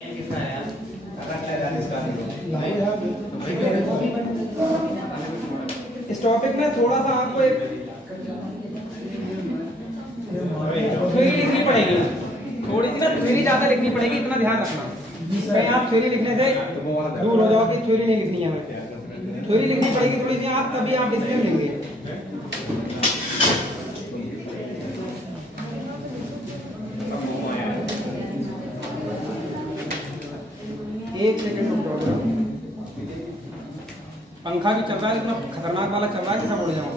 इस टॉपिक में थोड़ा सा आपको एक थ्योरी लिखनी पड़ेगी, थोड़ी सी ना थ्योरी ज्यादा लिखनी पड़ेगी, इतना ध्यान रखना। कहीं आप थ्योरी लिखने से दूर हो जाओ कि थ्योरी नहीं लिखनी है, थ्योरी लिखनी पड़ेगी थोड़ी सी आप, तभी आप डिसीजन लेंगे। एक सेकंड रुक जाओ, पंखा भी चल रहा है, इतना खतरनाक वाला चल रहा है कि सब उड़ जाओ।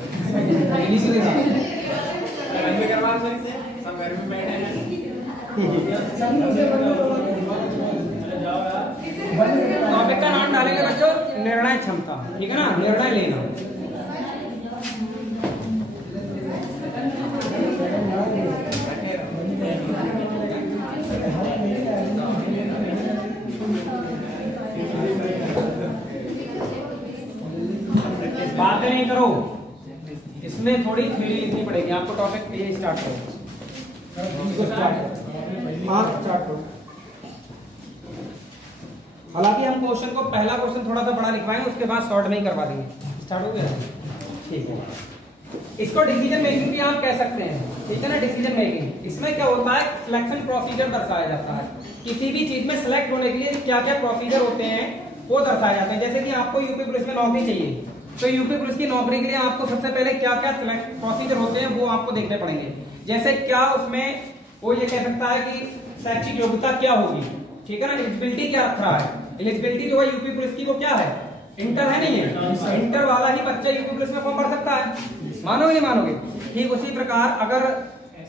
टॉपिक का नाम डालेंगे बच्चों निर्णय क्षमता, ठीक है ना, निर्णय लेना। बातें नहीं करो, इसमें थोड़ी थ्योरी लिखनी पड़ेगी आपको। टॉपिक ये स्टार्ट करो, स्टार्ट करो। हालांकि हम क्वेश्चन को पहला क्वेश्चन थोड़ा सा बड़ा लिखवाएंगे, उसके बाद शॉर्ट में ही करवा देंगे। स्टार्ट हो गया, ठीक है। इसको डिसीजन मेकिंग भी आप कह सकते हैं, ठीक है ना, डिसीजन मेकिंग। इसमें क्या होता है, सिलेक्शन प्रोसीजर दर्शाया जाता है। किसी भी चीज में सिलेक्ट होने के लिए क्या क्या प्रोसीजर होते हैं वो दर्शाए जाते हैं। जैसे कि आपको यूपी पुलिस में नौकरी चाहिए, तो यूपी पुलिस की नौकरी के लिए आपको सबसे पहले क्या क्या प्रोसीजर होते हैं वो आपको देखने पड़ेंगे। जैसे क्या उसमें वो ये कह सकता है कि शैक्षिक योग्यता क्या होगी, ठीक है ना, एलिजिबिलिटी क्या रख रहा है। एलिजिबिलिटी जो है यूपी पुलिस की वो क्या है, इंटर है, नहीं है, इंटर वाला ही बच्चा यूपी पुलिस में फॉर्म भर सकता है। मानोगे नहीं मानोगे? ठीक उसी प्रकार अगर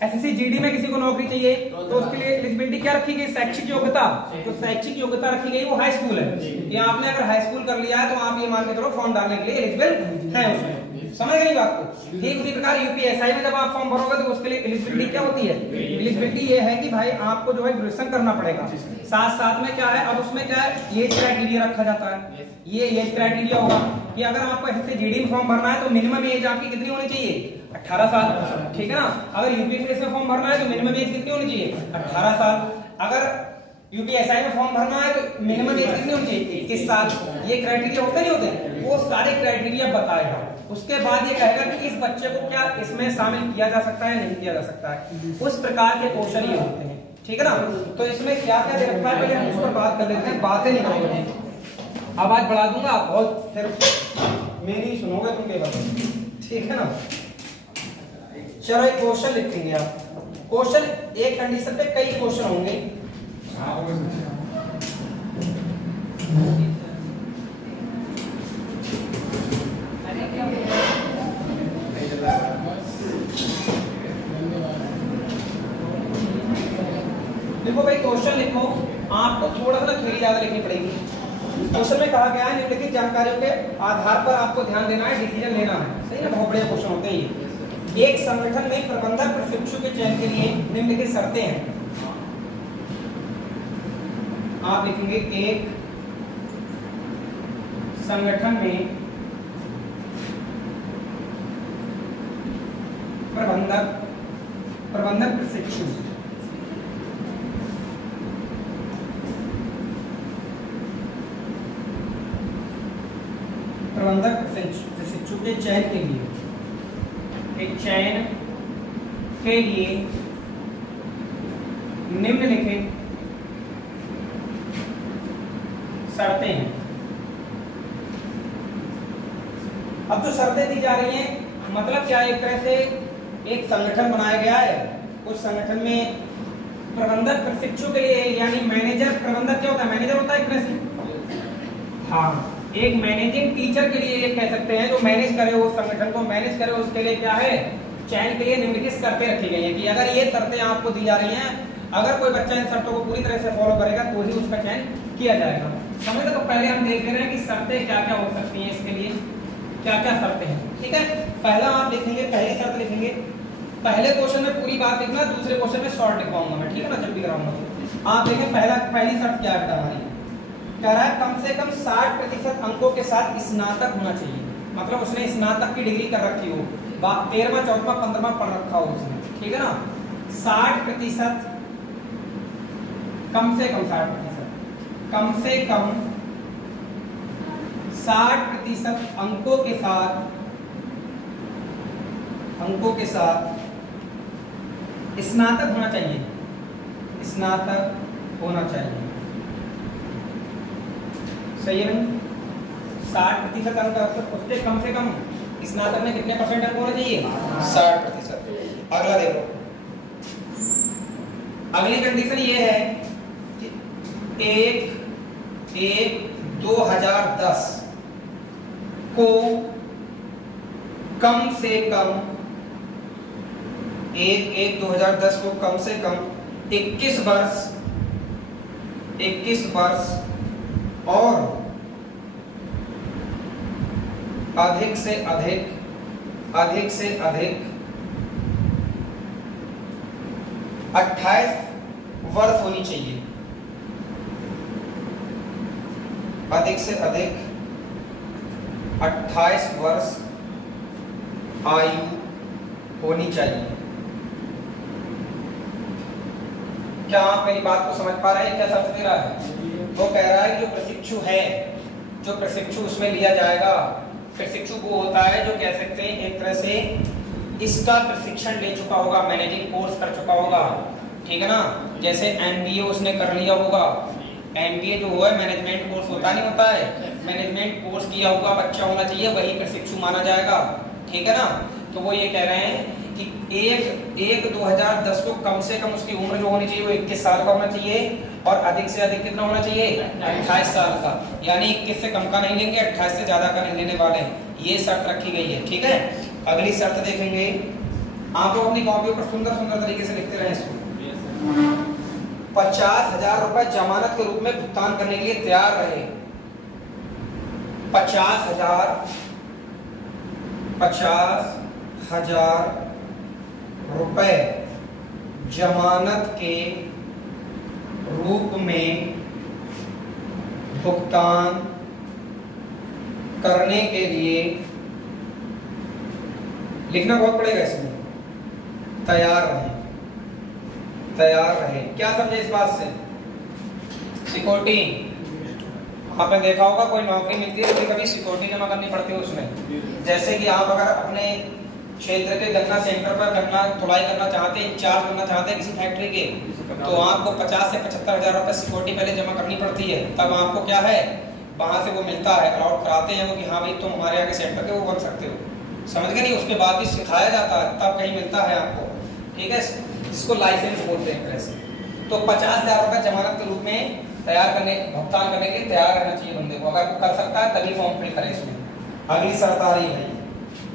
एसएससी जीडी में किसी को नौकरी चाहिए तो उसके लिए एलिजिबिलिटी क्या रखी गई, शैक्षिक योग्यता। तो शैक्षिक योग्यता रखी गई वो हाई स्कूल है। ये आपने अगर हाई स्कूल कर लिया है तो आप ये मान के चलो फॉर्म डालने के लिए एलिजिबल है उसमें। समझ गई बात को? ठीक उसी प्रकार यूपीएसआई में जब आप फॉर्म भरोगे तो उसके लिए एलिजिबिलिटी क्या होती है, एलिजिबिलिटी ये है कि भाई आपको जो है ग्रेजुएशन करना पड़ेगा। साथ साथ में क्या है, अब उसमें क्या है, एज क्राइटेरिया रखा जाता है। ये एज क्राइटेरिया होगा कि अगर आपको एसएससी जीडी में फॉर्म भरना है तो मिनिमम एज आपकी कितनी होनी चाहिए, 18 साल, ठीक है ना। अगर यूपी पुलिस में फॉर्म भरना है तो मिनिमम एज कितनी होनी चाहिए, 18 साल। अगर यूपीएसआई में फॉर्म भरना है तो मिनिमम एज कितनी होनी चाहिए, 21 साल। ये क्राइटेरिया होते नहीं होते, वो सारे क्राइटेरिया बताएगा। उसके बाद ये कहेगा कि इस बच्चे को क्या इसमें शामिल किया जा सकता है, नहीं किया जा सकता है। उस प्रकार के क्वेश्चन ये होते हैं, ठीक है ना। तो इसमें क्या क्या दे रखा है पहले हम उस पर बात कर लेते हैं। बातें नहीं करोगे, आवाज बढ़ा दूंगा बहुत, फिर मेरी सुनोगे तुम केवल, ठीक है ना। चलो एक क्वेश्चन लिखेंगे आप। क्वेश्चन एक कंडीशन पे कई क्वेश्चन होंगे। देखो भाई क्वेश्चन लिखो, आपको थोड़ा सा थ्योरी ज्यादा लिखनी पड़ेगी। क्वेश्चन में कहा गया है निम्नलिखित जानकारियों के आधार पर आपको ध्यान देना है, डिसीजन लेना है। सही ना, बहुत बड़े क्वेश्चन होते हैं ये। एक संगठन में प्रबंधक प्रशिक्षु के चयन के लिए निम्नलिखित शर्तें हैं। आप लिखेंगे एक संगठन में प्रबंधक प्रशिक्षु के चयन के लिए निम्नलिखित शर्तें हैं। अब जो शर्तें दी जा रही हैं मतलब क्या, एक तरह से एक संगठन बनाया गया है। उस संगठन में प्रबंधक प्रशिक्षु के लिए यानी मैनेजर, प्रबंधक क्या होता है, मैनेजर होता है एक तरह से, हाँ, एक मैनेजिंग टीचर के लिए ये कह सकते हैं जो मैनेज करे, उस संगठन को मैनेज करे, उसके लिए क्या है, चयन के लिए निम्नलिखित शर्तें रखी गई हैं कि अगर ये शर्तें आपको दी जा रही हैं, अगर कोई बच्चा इन शर्तों को पूरी तरह से फॉलो करेगा तो ही उसका चयन किया जाएगा। समझ लो, तो पहले हम देख ले रहे हैं कि शर्तें क्या क्या हो सकती हैं, इसके लिए क्या क्या शर्तें हैं, ठीक है। पहला आप लिखेंगे, पहली शर्त लिखेंगे। पहले क्वेश्चन में पूरी बात लिखना, दूसरे क्वेश्चन में शॉर्ट लिखवाऊंगा मैं, ठीक है ना, जब भी कराऊंगा। आप देखें पहली शर्त क्या है हमारी, कह रहा है कम से कम 60% अंकों के साथ स्नातक होना चाहिए। मतलब उसने स्नातक की डिग्री कर रखी हो, 13वां 14वां 15वां पढ़ रखा हो उसने, ठीक है ना। 60% कम से कम 60%, कम से कम 60% अंकों के साथ स्नातक होना चाहिए, स्नातक होना चाहिए। सही है नहीं? 60% अंक उसके कम से कम स्नातक में कितने परसेंट अंक होना चाहिए? 60%। अगला देखो, अगली कंडीशन ये है कि 1/1/2010 को कम से कम 1/1/2010 को कम से कम 21 वर्ष और अधिक से अधिक 28 वर्ष होनी चाहिए, अधिक से अधिक 28 वर्ष आयु होनी चाहिए। क्या आप मेरी बात को समझ पा रहे हैं? क्या समझ दे रहा है? वो कह रहा है कि जो प्रशिक्षु उसमें लिया जाएगा, प्रशिक्षु वो होता है जो कह सकते हैं एक तरह से इसका प्रशिक्षण ले चुका होगा, मैनेजिंग कोर्स कर चुका होगा, ठीक है ना। जैसे एमबीए उसने कर लिया होगा, एमबीए जो है मैनेजमेंट कोर्स होता नहीं होता है, मैनेजमेंट कोर्स किया हुआ बच्चा होना चाहिए, वही प्रशिक्षु माना जाएगा, ठीक है ना। तो वो ये कह रहे हैं कि 1/1/2010 को कम से कम उसकी उम्र जो होनी चाहिए वो 21 साल का होना चाहिए और अधिक से अधिक कितना होना चाहिए? 28 साल का। यानी 21 से कम का नहीं लेंगे, 28 से ज्यादा का नहीं लेने वाले हैं। ये शर्त रखी गई है, ठीक है। अगली शर्त देखेंगे, आप लोग अपनी कॉपी पर सुंदर सुंदर तरीके से लिखते रहे इसको। 50,000 रुपए जमानत के रूप में भुगतान करने के लिए तैयार रहे। 50,000 रुपए जमानत के रूप में भुगतान करने के लिए लिखना बहुत पड़ेगा इसमें, तैयार रहे। क्या समझे इस बात से? सिक्योरिटी आपने देखा होगा, कोई नौकरी मिलती है तो कभी सिक्योरिटी जमा करनी पड़ती है उसमें। जैसे कि आप अगर अपने क्षेत्र के गन्ना सेंटर पर गन्ना तुड़ाई करना चाहते हैं, इंचार्ज बनना चाहते हैं किसी फैक्ट्री के, तो आपको 50 से 75,000 रुपए सिक्योरिटी पहले जमा करनी पड़ती है। तब आपको क्या है, वहां से वो मिलता है, अलाउड कराते हैं वो कि हाँ भाई तुम हमारे आगे सेंटर के वो बन सकते हो, समझ गए नहीं। उसके बाद भी सिखाया जाता है, तब कहीं मिलता है आपको, ठीक है, जिसको लाइसेंस बोलते हैं वैसे। तो 50,000 रुपए जमानत के रूप में भुगतान करने के लिए तैयार रहना चाहिए बंदे को। अगर वो कर सकता है तभी फॉर्म फिल करें इसमें। अगली शर्त आ रही है,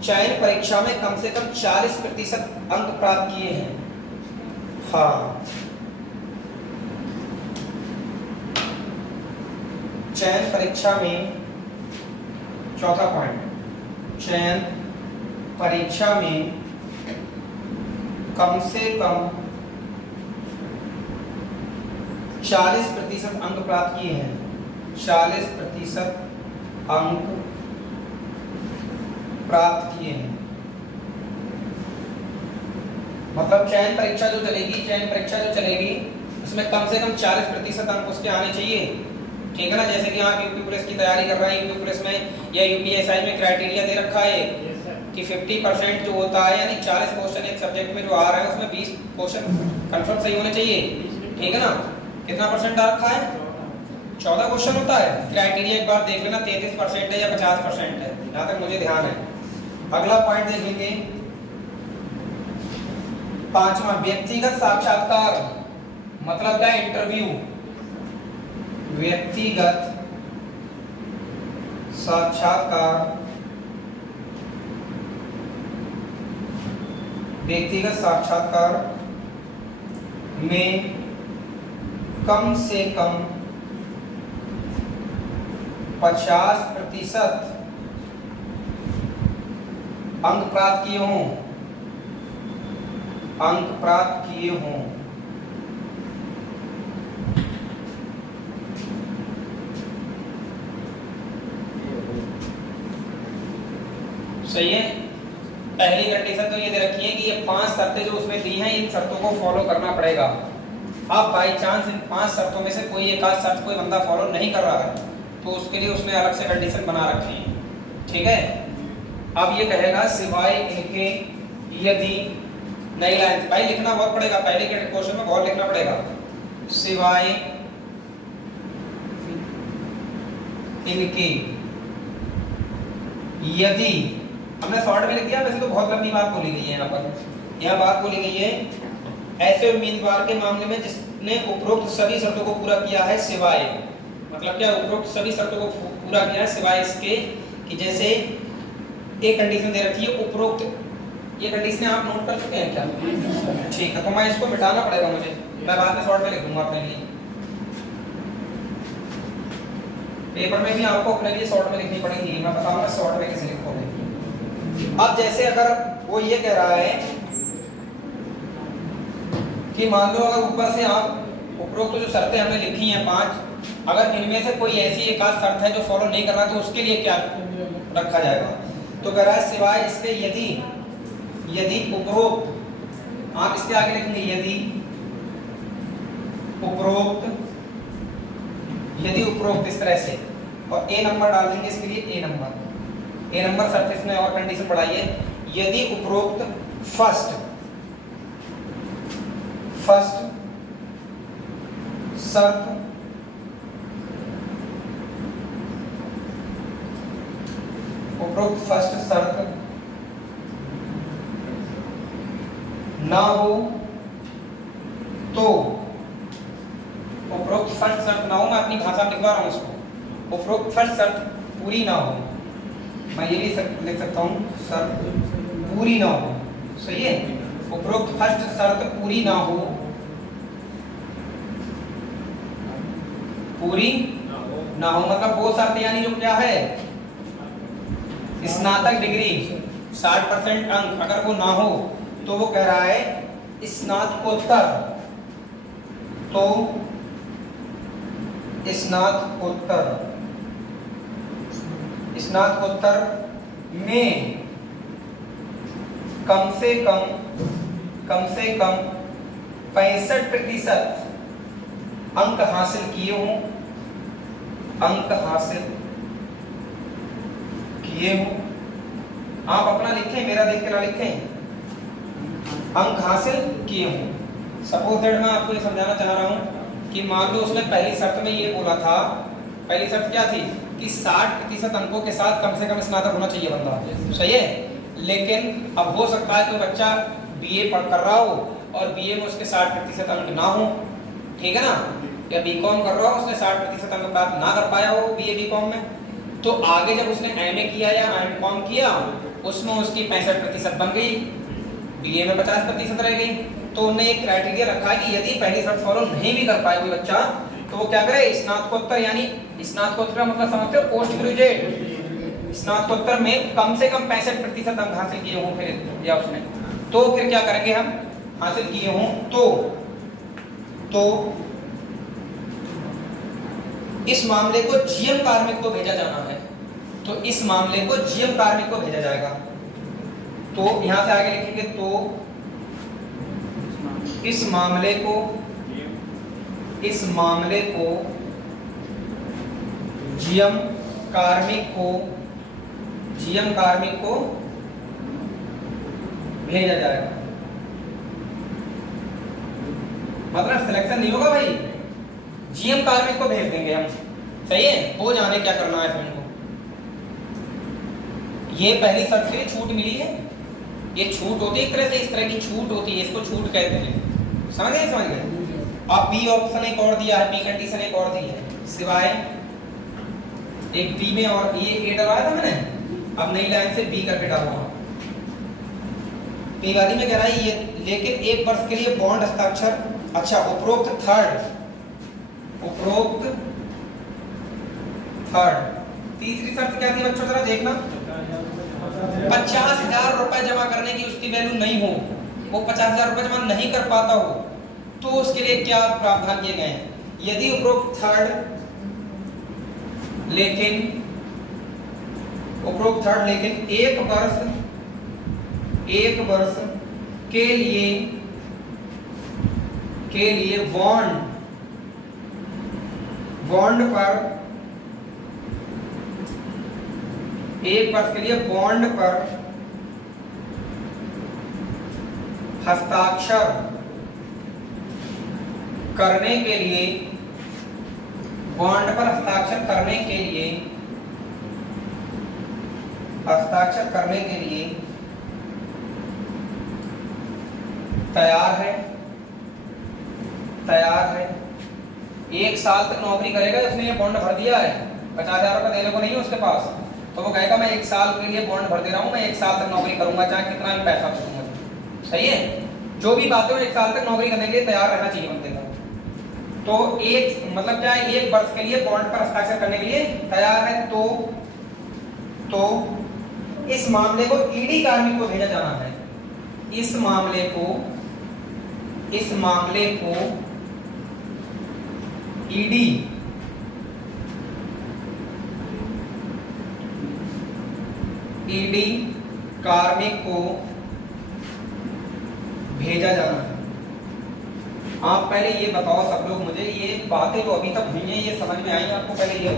चयन परीक्षा में कम से कम 40% अंक प्राप्त किए हैं। हाँ, चयन परीक्षा में, चौथा पॉइंट, चयन परीक्षा में कम से कम 40% अंक प्राप्त किए हैं। 40% अंक प्राप्त किए हैं, मतलब चयन परीक्षा जो चलेगी उसमें कम से कम 40% अंक उसके आने चाहिए, ठीक है ना। जैसे कि आप यूपी पुलिस की तैयारी कर रहे हैं, यूपी पुलिस में या यूपीएसआई में क्राइटेरिया दे रखा है कि 50% जो होता है, यानी 40 क्वेश्चन एक सब्जेक्ट में जो आ रहा है उसमें 20 क्वेश्चन कंफर्म सही होने चाहिए, ठीक है ना। कितना परसेंट आ रखा है? 14 क्वेश्चन होता है। क्राइटेरिया एक बार देख लेना, 33% है या 50% है, जहां तक मुझे ध्यान है। अगला पॉइंट देखेंगे, 5वां, व्यक्तिगत साक्षात्कार, मतलब क्या? इंटरव्यू। व्यक्तिगत साक्षात्कार में कम से कम 50% अंक प्राप्त किए हों। सही है। पहली कंडीशन तो ये दे रखी है कि ये 5 शर्तें जो उसमें दी हैं, इन शर्तों को फॉलो करना पड़ेगा। अब बाई चांस इन 5 शर्तों में से कोई एक आध शर्त कोई बंदा फॉलो नहीं कर रहा है तो उसके लिए उसने अलग से कंडीशन बना रखी है, ठीक है। अब ये कहेगा सिवाय इनके यदि नई लाइन, भाई लिखना बहुत पड़ेगा, पहले के क्वेश्चन में बहुत लिखना पड़ेगा। सिवाय इनके यदि, हमने शॉर्ट में लिख दिया, वैसे तो बहुत लंबी बात बोली गई है यहाँ पर। यह बात बोली गई है ऐसे उम्मीदवार के मामले में जिसने उपरोक्त सभी शर्तों को पूरा किया है सिवाय, मतलब क्या, उपरोक्त सभी शर्तों को पूरा किया है सिवाय इसके कि जैसे एक कंडीशन दे रखी है उपरोक्त, ये कंडीशन आप नोट कर चुके हैं क्या? ठीक है, तो मैं इसको मिटाना पड़ेगा मुझे, मैं बाद में शॉर्ट में लिख दूंगा अपने लिए। पेपर में भी आपको अपने लिए शॉर्ट में लिखनी पड़ेगी, मैं बताऊंगा शॉर्ट में कैसे लिखोगे। अब जैसे अगर वो ये कह रहा है कि मान लो अगर ऊपर से आप उपरोक्त जो शर्तें हमने लिखी हैं 5, अगर इनमें से कोई ऐसी एक आध शर्त है जो फॉलो नहीं कर रहा तो उसके लिए क्या रखा जाएगा? तो कह रहा है सिवाय इसके यदि उपरोक्त, आप इसके आगे लिखेंगे यदि उपरोक्त इस तरह से, और ए नंबर डाल देंगे इसके लिए, ए नंबर शर्त इसमें और कंडीशन बढ़ाइए, यदि उपरोक्त फर्स्ट शर्त ना हो तो, उपरोक्त फर्स्ट शर्त ना हो, मैं अपनी भाषा में लिखवा रहा हूं इसको, उपरोक्त फर्स्ट शर्त पूरी ना हो, मैं ये भी लिख सकता हूं शर्त पूरी ना हो, सही है। उपरोक्त फर्स्ट शर्त पूरी ना हो मतलब वो शर्त यानी जो क्या है, स्नातक डिग्री 60% अंक, अगर वो ना हो तो वो कह रहा है स्नातकोत्तर, तो स्नातकोत्तर में कम से कम 65% अंक हासिल किए हों, आप अपना लिखें, मेरा देख के ना लिखें, अंक हासिल किए हों। सपोज दैट मैं आपको ये समझाना चाह रहा हूं कि मान लो उसने पहली शर्त में ये बोला था, पहली शर्त क्या थी कि 60% अंकों के साथ कम से कम स्नातक होना चाहिए बंदा, सही है। लेकिन अब हो सकता है कोई बच्चा बीए पढ़ कर रहा हो और बीए में उसके 60% अंक ना हो, ठीक है ना, या बीकॉम कर रहा हो उसने 60% अंक प्राप्त ना कर पाया हो बीए बीकॉम में, तो आगे जब उसने एमए किया या एमकॉम किया उसमें उसकी 65% बन गई, बीए में 50% रह गई। तो उन्होंने एक क्राइटेरिया रखा है कि यदि पहली शर्त फॉलो नहीं भी कर पाए कोई बच्चा तो वो क्या करे, स्नातकोत्तर, यानी स्नातकोत्तर का मतलब समझते हो पोस्ट ग्रेजुएट, स्नातकोत्तर में कम से कम 65% अंक हासिल किए हों फिर या उसने, तो फिर क्या करेंगे हम, हासिल किए हों तो इस मामले को जीएम कार्मिक को भेजा जाना है, तो इस मामले को जीएम कार्मिक को भेजा जाएगा। तो यहां से आगे लिखेंगे तो इस मामले को जीएम कार्मिक को भेजा जाएगा, मतलब सिलेक्शन नहीं होगा भाई, जीएम कार्मिक को भेज देंगे हम, सही है। हो जाने क्या करना है तुमको, ये पहली शर्त से छूट मिली है, ये छूट होती है एक तरह से, इस तरह की छूट होती है, इसको छूट कहते हैं, समझ गए। अब बी ऑप्शन एक और दिया है, बी कंडीशन एक और दी है, सिवाय एक बी में और ये ए डलवाया था मैंने, अब नई लाइन से बी करके डालूंगा। बी वाली में कह रहा है ये लेकिन 1 वर्ष के लिए बॉन्ड हस्ताक्षर, अच्छा उपरोक्त थर्ड, तीसरी शर्त क्या थी बच्चों, जरा देखना, 50,000 रुपए जमा करने की उसकी वैल्यू नहीं हो, वो 50,000 रुपए जमा नहीं कर पाता हो, तो उसके लिए क्या प्रावधान किए गए हैं, यदि उपरोक्त थर्ड लेकिन 1 वर्ष के के लिए बॉन्ड पर एक वर्ष के लिए बॉन्ड पर हस्ताक्षर करने के लिए तैयार है। 1 साल तक नौकरी करेगा, उसने ये बॉन्ड भर दिया है, 50,000 रुपये देने को नहीं है उसके पास, तो वो कहेगा मैं 1 साल के लिए बॉन्ड भर दे रहा हूँ, मैं 1 साल तक नौकरी करूंगा, चाहे कितना भी पैसा दूंगा। सही है, जो भी बातें हो 1 साल तक नौकरी करने के लिए तैयार रहना चाहिए बंदे का। तो एक मतलब क्या है, 1 वर्ष के लिए बॉन्ड पर हस्ताक्षर करने के लिए तैयार है। तो इस मामले को ईडी कार्मिक को भेजा जाना है। इस मामले को ईडी कार्मिक को भेजा जाना है। आप पहले ये बताओ सब लोग मुझे, ये बातें जो अभी तक हुई हैं ये समझ में आई आपको? पहले ये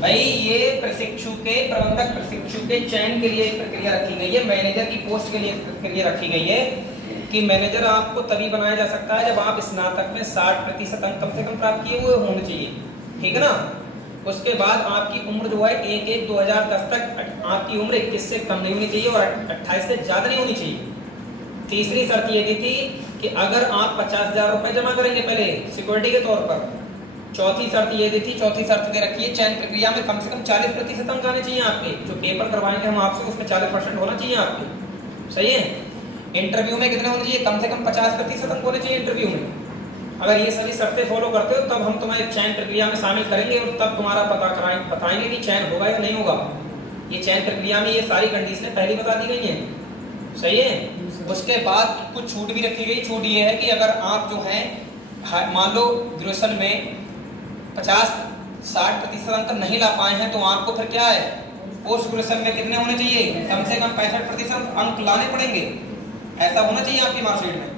भाई, ये प्रबंधक प्रशिक्षु के चयन के लिए एक प्रक्रिया रखी गई है, मैनेजर की पोस्ट के लिए प्रक्रिया रखी गई है कि मैनेजर आपको तभी बनाया जा सकता है जब आप स्नातक में 60% अंक कम से कम प्राप्त किए हुए होने चाहिए, ठीक है ना। उसके बाद आपकी उम्र जो है 1/1/2010 तक आपकी उम्र 21 से कम नहीं होनी चाहिए और 28 से ज्यादा नहीं होनी चाहिए। तीसरी शर्त ये दी थी कि अगर आप 50,000 रुपए जमा करेंगे पहले सिक्योरिटी के तौर पर। चौथी शर्त ये दी थी, चौथी शर्त दे रखी है, चयन प्रक्रिया में कम से कम 40% अंक आने चाहिए आपके, जो पेपर करवाएंगे हम आपसे उसमें 40% होना चाहिए आपके। सही है। इंटरव्यू में कितने होने चाहिए? कम से कम 50% अंक होने चाहिए इंटरव्यू में। अगर ये सभी शर्तें फॉलो करते हो तब हम तुम्हें चयन प्रक्रिया में शामिल करेंगे और तब तुम्हारा बताएंगे कि चयन होगा या नहीं होगा। ये चयन प्रक्रिया में ये सारी कंडीशनें पहले बता दी गई हैं। सही है। उसके बाद कुछ छूट भी रखी गई। छूट ये है कि अगर आप जो है मान लो ग्रेजुएशन में 50-60% अंक नहीं ला पाए हैं तो आपको फिर क्या है, पोस्ट ग्रेजुएशन में कितने होने चाहिए? कम से कम 65% अंक लाने पड़ेंगे, ऐसा होना चाहिए आपकी मार्कशीट में।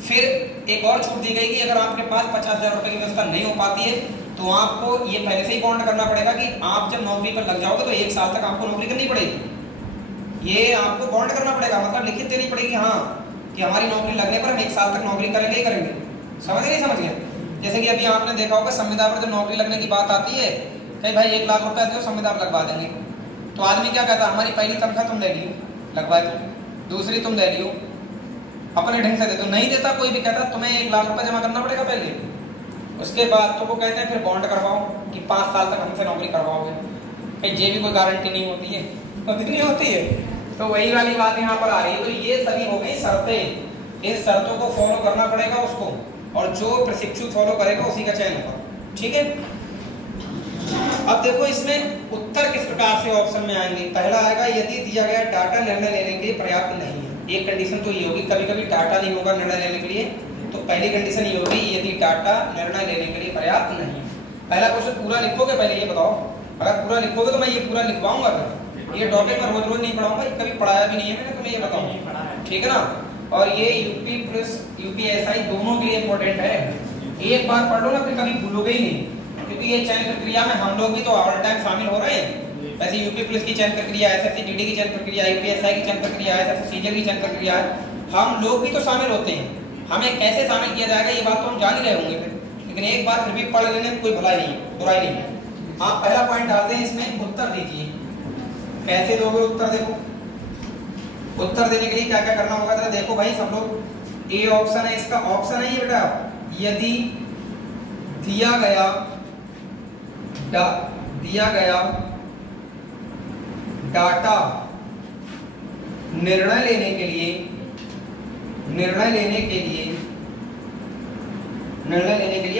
फिर एक और छूट दी गई कि अगर आपके पास 50,000 रुपए की व्यवस्था नहीं हो पाती है तो आपको ये पहले से ही बॉन्ड करना पड़ेगा कि आप जब नौकरी पर लग जाओगे तो 1 साल तक आपको नौकरी करनी पड़ेगी। ये आपको बॉन्ड करना पड़ेगा, मतलब लिखित देनी पड़ेगी हाँ कि हमारी नौकरी लगने पर हम 1 साल तक नौकरी करेंगे ही करेंगे। समझ नहीं समझ गए? जैसे कि अभी आपने देखा होगा संविदा पर जब नौकरी लगने की बात आती है कि भाई 1 लाख रुपए दो संविदा पर लगवा देंगे, तो आदमी क्या कहता है, हमारी पहली तनख्वाह तुम ले लियो, लगवा दो, दूसरी तुम ले लियो, अपने ढंग से दे दो। नहीं देता कोई भी, कहता तुम्हें 1 लाख रुपए जमा करना पड़ेगा पहले, उसके बाद तो वो कहते हैं फिर बॉन्ड करवाओ कि 5 साल तक हमसे नौकरी करवाओगे। ये भी कोई गारंटी नहीं होती है, नहीं होती है। तो वही वाली बात यहाँ पर आ रही है। तो ये सभी हो गई शर्तें, इस शर्तों को फॉलो करना पड़ेगा उसको, और जो प्रशिक्षु फॉलो करेगा उसी का चयन होगा। ठीक है। अब देखो इसमें उत्तर किस प्रकार से ऑप्शन में आएंगे। पहला आएगा यदि दिया गया डाटा निर्णय लेने के लिए पर्याप्त नहीं है। एक कंडीशन तो ये होगी, कभी कभी डाटा नहीं होगा निर्णय लेने के लिए, तो पहली कंडीशन ये होगी यदि डाटा निर्णय लेने के लिए पर्याप्त नहीं है। पहला क्वेश्चन पूरा लिखोगे, पहले ये बताओ। अगर पूरा लिखोगे तो मैं ये पूरा लिखवाऊंगा, ये टॉपिक मैं रोज रोज नहीं पढ़ाऊंगा, कभी पढ़ाया भी नहीं है मैंने, तुम्हें ये बताऊंगा, ठीक है ना। और ये यूपी प्लस यूपीएसआई दोनों के लिए इंपॉर्टेंट है। एक बार पढ़ लो ना फिर कभी भूलोगे ही नहीं, क्योंकि ये चयन प्रक्रिया में हम लोग भी तो ऑल टाइम शामिल हो रहे हैं। वैसे यूपी पुलिस की चयन प्रक्रिया, एसएससी जीडी की चयन प्रक्रिया, यूपीएसआई की चयन प्रक्रिया, एसएससी सीजीएल की चयन प्रक्रिया है, हम लोग भी तो शामिल होते हैं। हमें कैसे शामिल किया जाएगा ये बात तो हम जान ही रहे होंगे फिर, लेकिन एक बार फिर भी पढ़ लेने में कोई भलाई नहीं है, बुराई नहीं है। आप पहला पॉइंट डालते हैं, इसमें उत्तर दीजिए। कैसे दोगे उत्तर? देखो उत्तर देने के लिए क्या क्या करना होगा, जरा देखो भाई सब लोग। ए ऑप्शन है इसका, ऑप्शन है ये बेटा, यदि दिया गया डाटा निर्णय लेने के लिए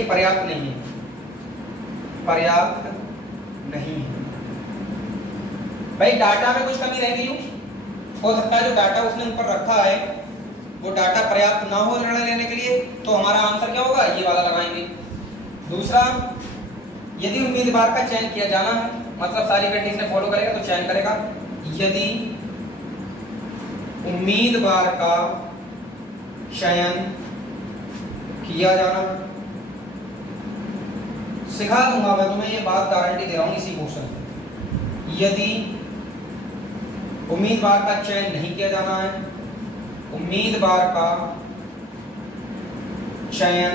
पर्याप्त नहीं है। भाई डाटा में कुछ कमी रह गई हो सकता है जो डाटा उसने ऊपर रखा है वो डाटा पर्याप्त ना हो निर्णय लेने के लिए, तो हमारा आंसर क्या होगा, ये वाला लगाएंगे। दूसरा, यदि उम्मीदवार का चयन किया जाना है, मतलब सारी कंडीशनें फॉलो करेगा तो चयन करेगा। यदि उम्मीदवार का चयन किया जाना। सिखा दूंगा मैं तुम्हें, ये बात गारंटी दे रहा हूँ इसी क्वेश्चन से। यदि उम्मीदवार का चयन नहीं किया जाना है, उम्मीदवार का चयन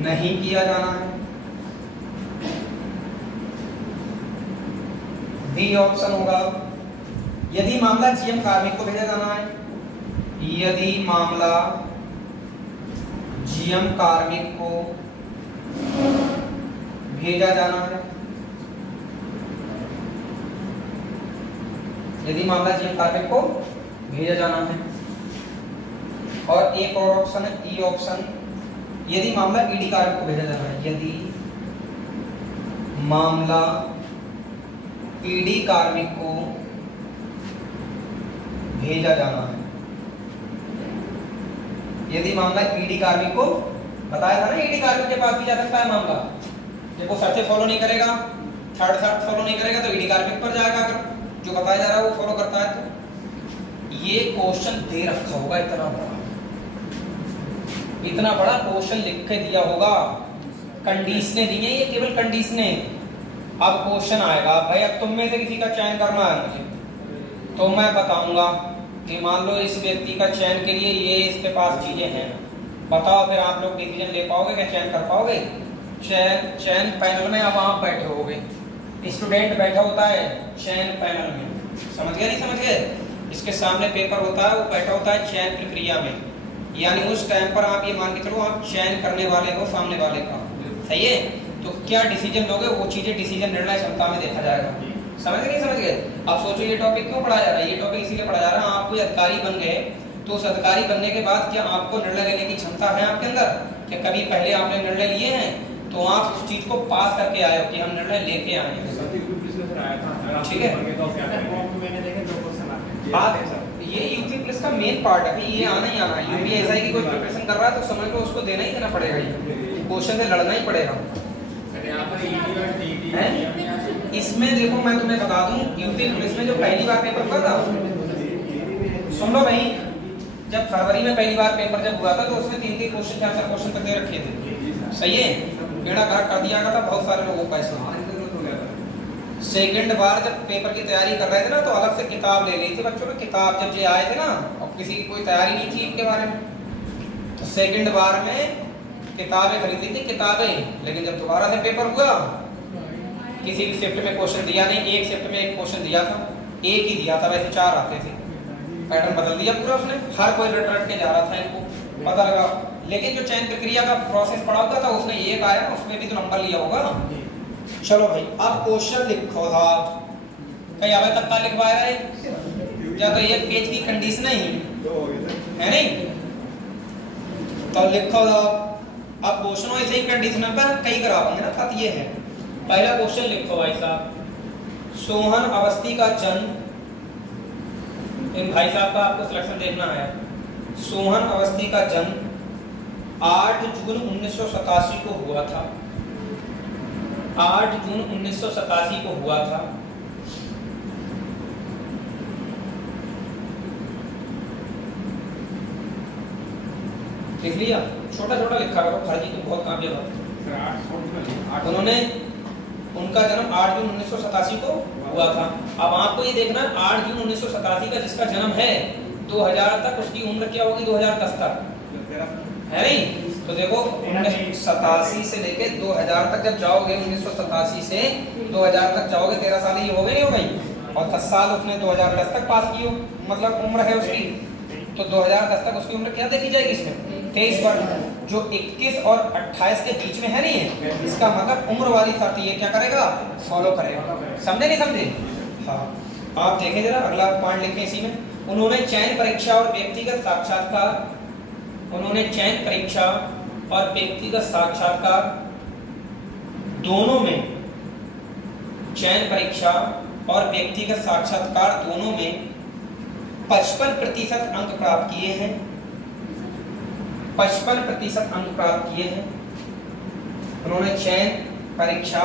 नहीं किया जाना है, बी ऑप्शन होगा। यदि मामला जीएम कार्मिक को भेजा जाना है, यदि मामला जीएम कार्मिक को भेजा जाना है, यदि मामला जीएम कार्मिक को भेजा जाना है। और एक और ऑप्शन है ई ऑप्शन, यदि मामला ईडी कार्मिक को भेजा जाना है, यदि मामला ईडी कार्मिक को भेजा जाना है, यदि मामला ईडी कार्मिक को, बताया था ना ईडी कार्मिक के पास भी जा सकता है मामला। जब वो शर्तें फॉलो नहीं करेगा, थर्ड शर्त फॉलो नहीं करेगा तो ईडी कार्मिक पर जाएगा। अगर जो बताया जा रहा है वो फॉलो करता है तो ये क्वेश्चन दे रखा होगा, इतना बड़ा क्वेश्चन लिख के दिया होगा। कंडीशनें दी हैं, ये केवल कंडीशनें। अब क्वेश्चन आएगा भाई, अब तुम में से किसी का चयन करना है मुझे, तो मैं बताऊंगा कि मान लो इस व्यक्ति का चयन के लिए ये इसके पास चीजें हैं, बताओ फिर आप लोग डिसीजन ले पाओगे क्या, चयन कर पाओगे? चयन पैनल में अब आप बैठे होगे, स्टूडेंट बैठा होता है चयन पैनल में, समझ गए नहीं समझ गए? इसके सामने पेपर होता है, वो बैठा होता है चयन प्रक्रिया में, यानी उस टाइम पर आप ये मान के चलो आप चयन करने वाले हो सामने वाले का, सही है? तो क्या डिसीजन लोगे, वो चीजें डिसीजन निर्णय क्षमता में देखा जाएगा। समझ गए नहीं समझ गए? अब सोचो ये टॉपिक क्यों पढ़ाया जा रहा है? ये टॉपिक इसीलिए पढ़ाया जा रहा है, आप कोई अधिकारी बन गए तो उस अधिकारी बनने के बाद क्या आपको निर्णय लेने की क्षमता है आपके अंदर? क्या कभी पहले आपने निर्णय लिए हैं? तो आप उस चीज को पास करके आए हो कि हम निर्णय लेके आए हैं, ठीक है? ये यूपी प्लस का मेन पार्ट है, ये आना ही आना है। यूपीएसआई की कोई प्रिपरेशन कर रहा है तो समझ लो उसको देना ही देना पड़ेगा, ये क्वेश्चन से लड़ना ही पड़ेगा। इसमें देखो मैं तुम्हें बता दूं, यूपी पुलिस में जो पहली बार पेपर हुआ था, सुन लो भाई, जब फरवरी में पहली बार पेपर जब हुआ था तो उसमें 3-3 क्वेश्चन 4-4 क्वेश्चन तक दे रखे थे, सही है? बेड़ा गर्क कर दिया गया था बहुत सारे लोगों का इसमें। सेकंड बार जब पेपर की तैयारी कर रहे थे ना तो अलग से किताब ले ली थी बच्चों ने, किताब जब ये आए थे ना और किसी की कोई तैयारी नहीं थी इनके बारे में, तो सेकंड बार में किताबें खरीदी थी किताबें, लेकिन जब दोबारा से पेपर हुआ किसी भी शिफ्ट में क्वेश्चन दिया नहीं, एक शिफ्ट में एक क्वेश्चन दिया था, एक ही दिया था, वैसे 4 आते थे, पैटर्न बदल दिया पूरा उसने, हर कोई रट के जा रहा था, इनको पता लगा। लेकिन जो चयन प्रक्रिया का प्रोसेस पढ़ा हुआ था उसमें एक आया, उसमें भी तो नंबर लिया होगा। चलो भाई अब क्वेश्चन लिखो था, कहीं अबे तक का लिखवाया है या तो एक पेज की कंडीशन ही है नहीं, तो लिखो था। अब क्वेश्चन ऐसे ही कंडीशन पर कई करावांगे ना, बात ये है। पहला क्वेश्चन लिखो भाई साहब, सोहन अवस्थी का जन्म, इन भाई साहब का आपको सिलेक्शन देखना है। सोहन अवस्थी का जन्म 8 जून 1987 को हुआ था, 8 जून 1987 को हुआ था। लिख लिया? छोटा छोटा लिखा करो, फर्जी तो बहुत कामयाब है। उन्होंने, उनका जन्म 8 जून 1987 को हुआ था। अब आपको ये देखना 8 जून 1987 का जिसका जन्म है 2000 तक उसकी उम्र क्या होगी 2010 तक, है नहीं? तो देखो 1987 से लेके 2000 तक जब जाओगे, 1987 से 2000 तक जाओगे, 13 साल ही हो गए नहीं हो गई? और 10 साल उसने 2010 तक पास की हो, मतलब उम्र है उसकी, तो 2010 तक उसकी उम्र क्या देखी जाएगी इसमें? 23 वर्ष, जो 21 और 28 के बीच में है नहीं है, इसका मतलब उम्र वाली शर्त ये क्या करेगा? फॉलो करेगा। समझे नहीं समझे? हाँ, आप देखें जरा अगला पॉइंट लिखें इसी में। उन्होंने चयन परीक्षा और व्यक्तिगत साक्षात्कार, उन्होंने चयन परीक्षा और व्यक्तिगत साक्षात्कार दोनों में, चयन परीक्षा और व्यक्तिगत साक्षात्कार दोनों में 55% अंक प्राप्त किए हैं, 55% अंक प्राप्त किए हैं। उन्होंने चयन परीक्षा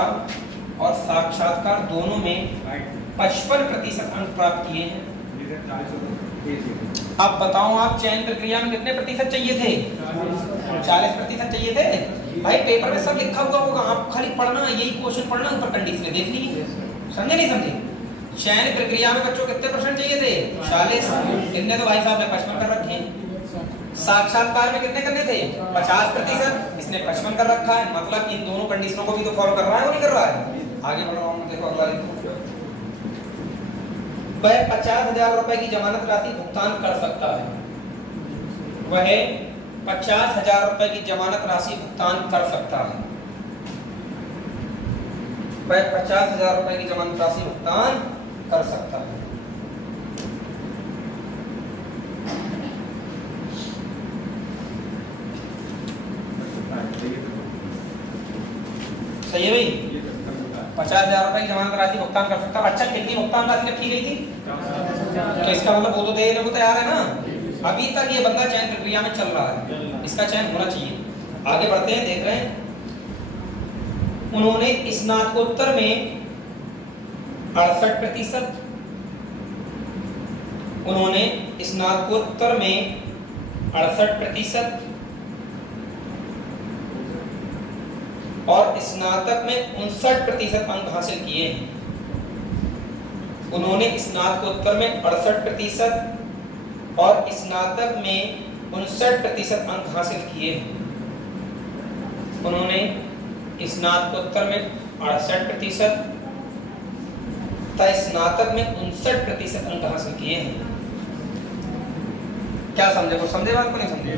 और साक्षात्कार दोनों में 55% अंक प्राप्त किए हैं। अब बताओ आप चयन प्रक्रिया में कितने प्रतिशत चाहिए थे? 40% चाहिए थे भाई। पेपर में सब लिखा हुआ होगा, आप खाली पढ़ना, यही क्वेश्चन पढ़ना, ऊपर कंडीशन देख लीजिए। समझे नहीं समझे? चयन प्रक्रिया में बच्चों कितने % चाहिए थे? 40। इतने तो भाई साहब ने 55 कर रखे हैं। साक्षात्कार में कितने करने थे? 50%, इसने 55 कर रखा है। मतलब इन दोनों कंडीशनों को भी तो फॉलो कर रहा है, वो नहीं कर रहा है? आगे बढ़ रहा हूं, देखो अगला देखो। वह 50,000 रुपए की जमानत राशि भुगतान कर सकता है। वह 50,000 रुपए की जमानत राशि भुगतान कर सकता है। वह 50,000 रुपए की जमानत राशि भुगतान कर सकता है। सही है भाई? 50,000 रुपए की जमानत राशि भुगतान कर सकता है। अच्छा, कितनी भुगतान राशि रखी गई थी? तो इसका मतलब वो तो देने को तैयार है ना। अभी तक ये बंदा चयन प्रक्रिया में चल रहा है, इसका चयन होना चाहिए। आगे बढ़ते हैं, देख रहे हैं। उन्होंने स्नातकोत्तर में 68%, उन्होंने स्नातकोत्तर में 68% और स्नातक में 59% अंक हासिल किए हैं। उन्होंने स्नातकोत्तर में 68% और स्नातक में 59% अंक हासिल किए हैं। उन्होंने स्नातकोत्तर में 68% तथा स्नातक में 59% अंक हासिल किए हैं। क्या समझे? वो समझे बात को? नहीं समझे?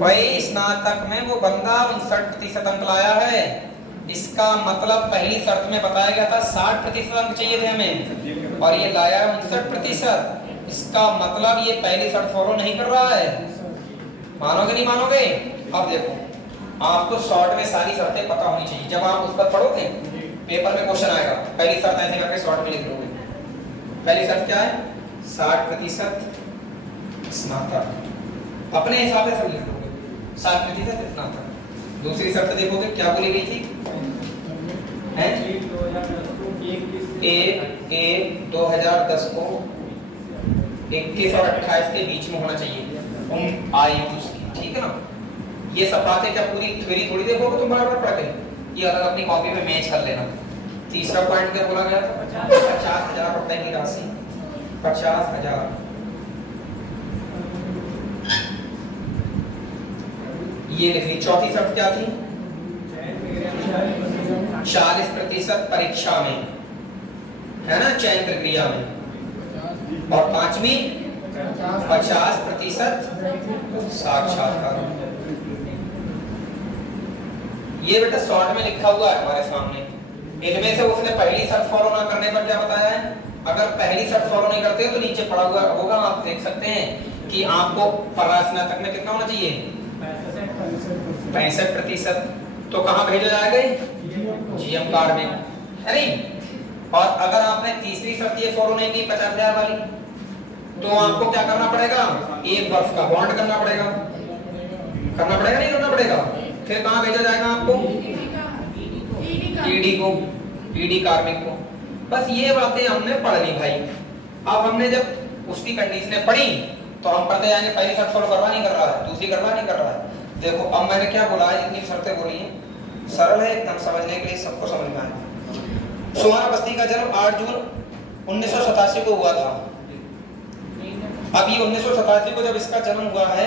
वही स्नातक में वो बंदा 59% अंक लाया है। इसका मतलब पहली शर्त में बताया गया था 60% अंक चाहिए थे हमें, और ये लाया 59%। इसका मतलब ये पहली शर्त फॉलो नहीं कर रहा है। मानोगे नहीं मानोगे? अब देखो, आपको शॉर्ट में सारी शर्तें पता होनी चाहिए। जब आप उस पर पढ़ोगे, पेपर में क्वेश्चन आएगा, पहली शर्त ऐसे करके शॉर्ट में लिख लोगे। पहली शर्त क्या है? 60% स्नातक, अपने हिसाब से सब लिख लोगे। 60% स्नातक। दूसरी शर्त देखोगे क्या बोली गई थी? 1/1/2010 को 21 और 28 के बीच में होना चाहिए आयु उसकी। ठीक है ना? ये सब बातें क्या पूरी थ्योरी थोड़ी देखोगे तुम बार बार पढ़ के, ये अलग अपनी कॉपी में मैच कर लेना। तीसरा पॉइंट क्या बोला गया था? 50,000 रुपए की राशि, 50,000। ये लिख ली। चौथी शर्त क्या थी? 40% परीक्षा में, है ना, चयन प्रक्रिया में। और पांचवी 50% साक्षात्कार। ये बेटा शॉर्ट में लिखा हुआ है हमारे सामने। इनमें से उसने पहली शर्त फॉलो ना करने पर क्या बताया है? अगर पहली शर्त फॉलो नहीं करते तो नीचे पड़ा हुआ होगा, आप देख सकते हैं कि आपको स्नातक में कितना होना चाहिए? 65%। तो कहाँ भेजा जाएगा? जीएम कार्ड में, है नहीं? और अगर आपने तीसरी शर्त ये फॉलो नहीं की 50,000 वाली, तो आपको क्या करना पड़ेगा? 1 वर्ष का बॉन्ड करना पड़ेगा। करना पड़ेगा नहीं करना पड़ेगा? फिर कहाँ भेजा जाएगा आपको? ईडी को, ईडी कार्मिक को। बस ये बातें हमने पढ़ ली भाई। अब हमने जब उसकी कंडीशनें पढ़ी तो हम पढ़ते जाएंगे पहली शर्त फॉलो कर रहा नहीं कर रहा है, दूसरी कर रहा नहीं कर रहा है। देखो अब मैंने क्या बोला है, इतनी शर्तें बोली हैं, सरल है एकदम समझने के लिए, सबको समझ में आए। सुहाना बस्ती का जन्म 8 जून 1987 को हुआ था। अब ये 1987 को जब इसका जन्म हुआ है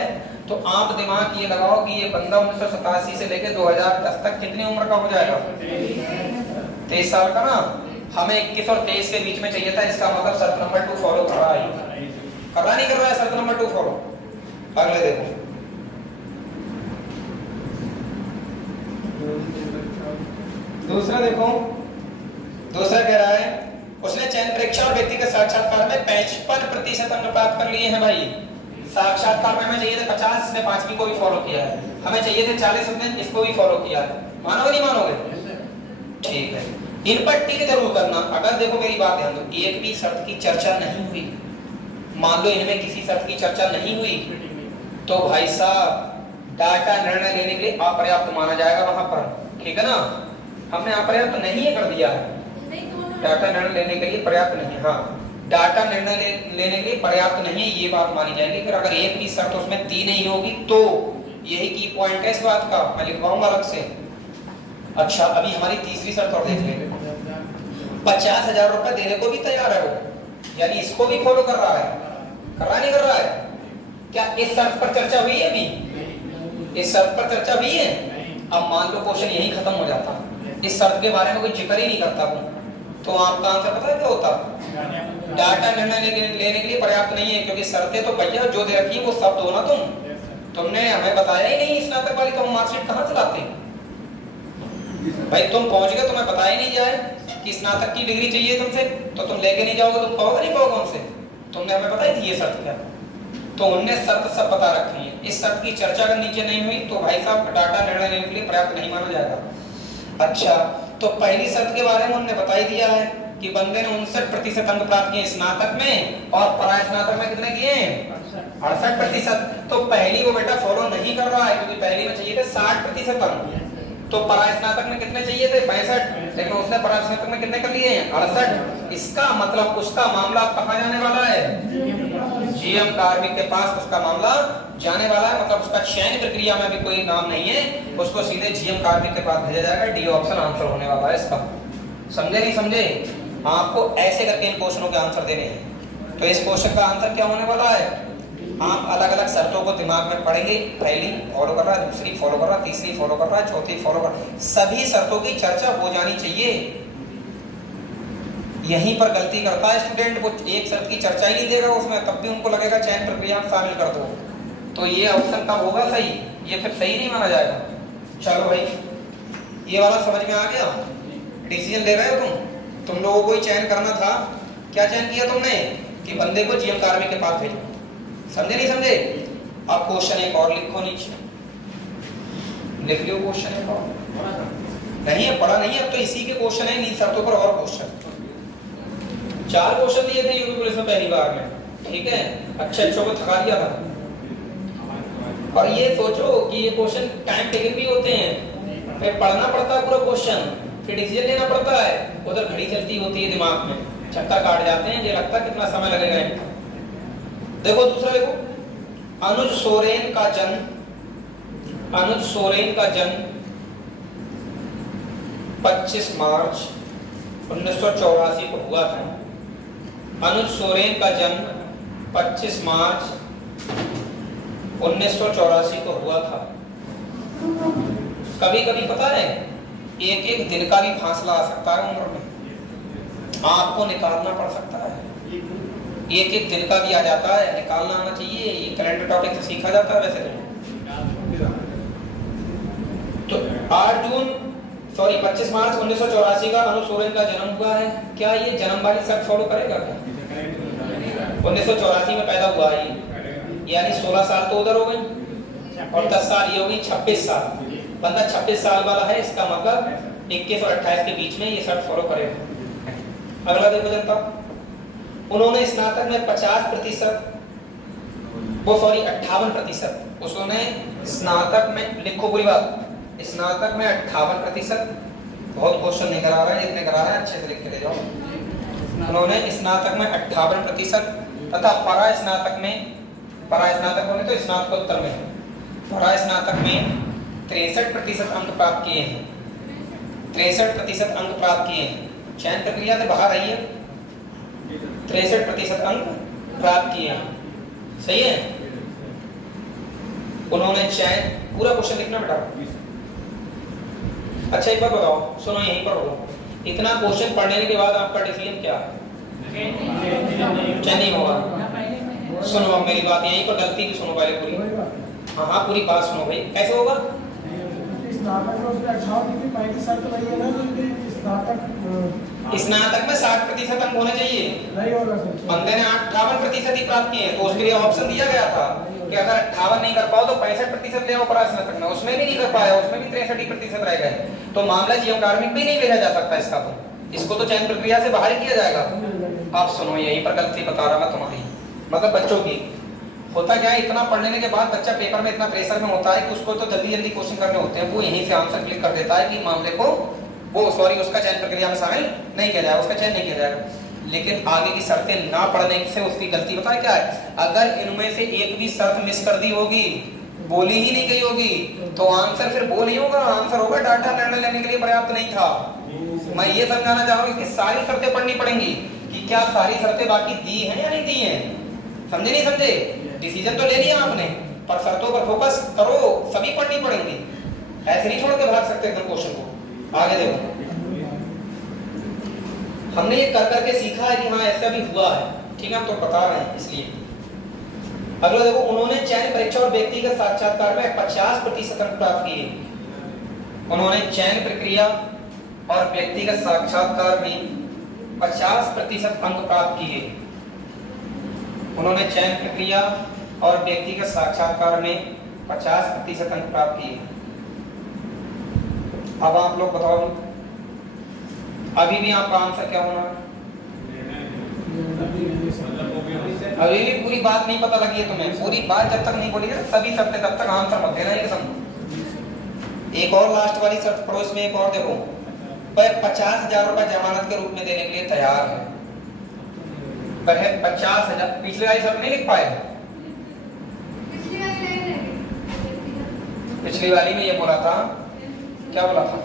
तो आप दिमाग ये लगाओ कि ये बंदा 1987 से लेकर 2010 तक कितनी उम्र का हो जाएगा? 23 साल का ना। हमें 21 और 23 के बीच में चाहिए था। इसका मतलब शर्त नंबर 2 फॉलो कर रहा है, कर रहा नहीं कर रहा है? शर्त नंबर 2 फॉलो। अगले देखो, दूसरा देखो, दूसरा कह रहा है उसने चयन परीक्षा और व्यक्तिगत साक्षात्कार में 55% अंक प्राप्त कर लिए हैं भाई। साक्षात्कार में हमें चाहिए थे 50, इसने 5वीं को भी फॉलो किया है। हमें चाहिए थे 40, इसने इसको भी फॉलो किया है। मानोगे नहीं मानोगे? ठीक है। इन पर टिक जरूर करना। अगर देखो मेरी बात ध्यान दो, एक भी शर्त की चर्चा नहीं हुई, मान लो इनमें किसी शर्त की चर्चा नहीं हुई, तो भाई साहब डाटा निर्णय लेने के लिए अपर्याप्त माना जाएगा वहां पर। ठीक है ना? हमने अपर्याप्त नहीं कर दिया है, डाटा निर्णय लेने के लिए पर्याप्त नहीं है। हाँ, डाटा निर्णय लेने के लिए पर्याप्त नहीं है, ये बात मानी जाएगी। फिर अगर एक भी शर्त उसमें दी नहीं होगी तो यही की पॉइंट है इस बात का, मैं लिखवाऊंगा अलग से। अच्छा अभी हमारी तीसरी शर्त और देख लें। 50,000 रुपए देने को भी तैयार है वो, यानी इसको भी फॉलो कर रहा है, कर रहा नहीं कर रहा है? क्या इस शर्त पर चर्चा हुई है? अभी इस शर्त पर चर्चा हुई है। अब मान लो क्वेश्चन यही खत्म हो जाता, इस शर्त के बारे में कोई जिक्र ही नहीं करता वो, तो आपका आंसर पता है क्या होता? डाटा निर्णय लेने के लिए पर्याप्त नहीं है, क्योंकि शर्तें तो भैया जो दे रखी है वो सब दो ना तुमने हमें बताया ही नहीं स्नातक वाली, तो हम मार्कशीट कहाँ से लाते हैं भाई? तुम पहुंच गए, तुम्हें बताया नहीं जाए कि स्नातक की डिग्री चाहिए तुमसे, तो तुम लेके नहीं जाओगे, तुम कहोगे नहीं कहोगे उनसे? तुमने हमें बताई थी ये शर्त क्या, तो उनने शर्त सब बता रखी है। इस शर्त की चर्चा अगर नीचे नहीं हुई तो भाई साहब डाटा निर्णय लेने के लिए पर्याप्त नहीं माना जाएगा। अच्छा तो पहली शर्त के बारे में उन्होंने बता ही दिया है कि बंदे ने 59% अंक प्राप्त किए स्नातक में, और पराय स्नातक में कितने किए? 68%। तो पहली वो बेटा फॉलो नहीं कर रहा है, क्योंकि पहली में चाहिए थे 60% अंक, तो पराय स्नातक में कितने चाहिए थे? 65, लेकिन उसने पराय स्नातक में कितने कर लिए हैं? 68। इसका मतलब उसका मामला कहाँ जाने वाला है? जीएम कार्मिक के पास उसका मामला जाने वाला है, मतलब उसका चयन प्रक्रिया में भी कोई नाम नहीं है, उसको सीधे जीएम कार्मिक के पास भेजा जाएगा। डी ऑप्शन आंसर होने वाला है इसका। समझे नहीं समझे? आपको ऐसे करके इन क्वेश्चनों के आंसर देने हैं। तो इस क्वेश्चन का आंसर क्या होने वाला है? आप अलग अलग शर्तों को दिमाग में पढ़ेंगे, पहली फॉलो कर रहा है, दूसरी फॉलो कर रहा है, तीसरी फॉलो कर रहा है, चौथी फॉलो कर रहा है, सभी शर्तों की चर्चा हो जानी चाहिए। यहीं पर गलती करता है स्टूडेंट, वो एक शर्त की चर्चा ही नहीं देगा उसमें, तब भी उनको लगेगा चयन प्रक्रिया में शामिल कर दो, तो ये ऑप्शन कब होगा सही? ये फिर सही नहीं माना जाएगा। चलो भाई ये वाला समझ में आ गया? डिसीजन ले रहे हो तुम लोगों को ही चयन करना था। क्या चयन किया तुमने? कि बंदे को जीएम कार्मिक के पास भेजो। समझे नहीं समझे? अब क्वेश्चन एक और लिखो नीचे, लिख लियो क्वेश्चन एक और। नहीं है पढ़ा नहीं है, अब तो इसी के क्वेश्चन है, इन शर्तों पर और क्वेश्चन। 4 क्वेश्चन दिए थे यूपी पुलिस में पहली बार में, ठीक है? अच्छे को थका दिया था। और ये सोचो कि ये क्वेश्चन टाइम टेकन भी होते हैं, फिर पढ़ना पड़ता है पूरा क्वेश्चन, फिर डिसीजन लेना पड़ता है, उधर घड़ी चलती होती है दिमाग में, चक्कर काट जाते हैं, ये लगता है कितना समय लगेगा इनका। देखो दूसरा देखो, अनुज सोरेन का जन्म 25 मार्च 1984 को हुआ था। अनुज सोरेन का जन्म 25 मार्च 1984 को हुआ था। कभी कभी पता है एक एक दिन का भी फासला आ सकता है उम्र में, आपको निकालना पड़ सकता है, एक एक दिन का भी आ जाता है, निकालना आना चाहिए। ये कैलेंडर टॉपिक से सीखा जाता है वैसे तो 25 मार्च 1984 का अनुज सोरेन का जन्म हुआ है। क्या ये जन्म वाली शर्त फॉलो करेगा क्या? 1984 में पैदा हुआ है, यानी 16 साल तो उधर हो गई और 10 साल ये हो गई, 26 साल। बंदा 26 साल वाला है, इसका मतलब 21 और 28 के बीच में ये शर्त फॉलो करेगा। अगला देखो जनता, उन्होंने स्नातक में 50% 58%, उसने स्नातक में, लिखो पूरी बात, स्नातक में 58%, बहुत क्वेश्चन नहीं करा रहा है, इतने करा रहा है, अच्छे से लिख के ले जाओ। उन्होंने स्नातक में 58% तथा परा स्नातक होने तो स्नातकोत्तर में, परा स्नातक में 63% अंक प्राप्त किए हैं, 63% अंक प्राप्त किए हैं। चयन प्रक्रिया से बाहर आई है, 63% अंक प्राप्त किए हैं, सही है? उन्होंने चयन, पूरा क्वेश्चन लिखना बेटा। अच्छा एक बार बताओ, सुनो यहीं पर हो, इतना क्वेश्चन पढ़ने के बाद आपका डिसीजन क्या है? नहीं होगा। सुनो अब मेरी बात, यहीं पर गलती की सुनो पहले पूरी। हाँ पूरी बात सुनो भाई, कैसे होगा? स्नातक में 60% अंक होने चाहिए, बंदे ने 58% ही प्राप्त किए, तो उसके लिए ऑप्शन दिया गया था कि अगर 58 नहीं कर पाओ तो 65% ले आओ परा स्नातक में, उसमें भी नहीं कर पाया, उसमें भी 63% रह गए, तो मामला जीएम कार्मिक भी नहीं भेजा जा सकता इसका, तो इसको तो चयन प्रक्रिया से बाहर ही किया जाएगा। आप सुनो, यहीं पर गलती बता रहा मैं तुम्हारी, मतलब बच्चों की। होता क्या है, इतना पढ़ लेने के बाद बच्चा पेपर में इतना प्रेशर में होता है कि उसको तो जल्दी जल्दी क्वेश्चन करने होते हैं, वो यहीं से आंसर क्लिक कर देता है कि मामले को उसका चयन प्रक्रिया में शामिल नहीं किया जाएगा, उसका चयन नहीं किया जाएगा। लेकिन आगे की शर्तें ना पढ़ने से उसकी गलती पता है क्या है? अगर इनमें से एक भी शर्त मिस कर दी होगी बोली ही नहीं गई होगी तो आंसर फिर वो नहीं होगा, आंसर होगा डाटा निर्णय लेने के लिए पर्याप्त नहीं था। मैं ये समझाना चाहूंगा कि सारी शर्तें पढ़नी पड़ेंगी कि क्या सारी शर्तें बाकी दी हैं या नहीं दी हैं। समझे नहीं समझे? डिसीजन तो ले लिया आपने पर शर्तों पर फोकस करो, सभी पढ़नी पड़ेंगी, ऐसे नहीं छोड़ के भाग सकते एकदम क्वेश्चन को। आगे देखो, हमने ये कर करके सीखा है कि हाँ ऐसा भी हुआ है, ठीक है, हम तो बता रहे हैं इसलिए। अगला देखो, उन्होंने चयन परीक्षा और व्यक्तिगत साक्षात्कार में 50% अंक प्राप्त किए। उन्होंने चयन प्रक्रिया और व्यक्तिगत साक्षात्कार में 50% अंक प्राप्त किए। उन्होंने चयन प्रक्रिया और व्यक्तिगत साक्षात्कार में 50% अंक प्राप्त किए। अब आप लोग बताओ, अभी भी आपका आंसर क्या होना? अभी भी पूरी बात नहीं पता लगी है तुम्हें, पूरी बात जब तक नहीं बोली ना सभी शर्तें तब तक आंसर मत देना एकदम। एक और लास्ट वाली शर्त पढ़ो, इसमें एक और देखो, वह 50,000 रुपए जमानत के रूप में देने के लिए तैयार है। वह 50,000, पिछली वाली शर्त नहीं लिख पाए, पिछली वाली में ये बोला था, क्या बोला था?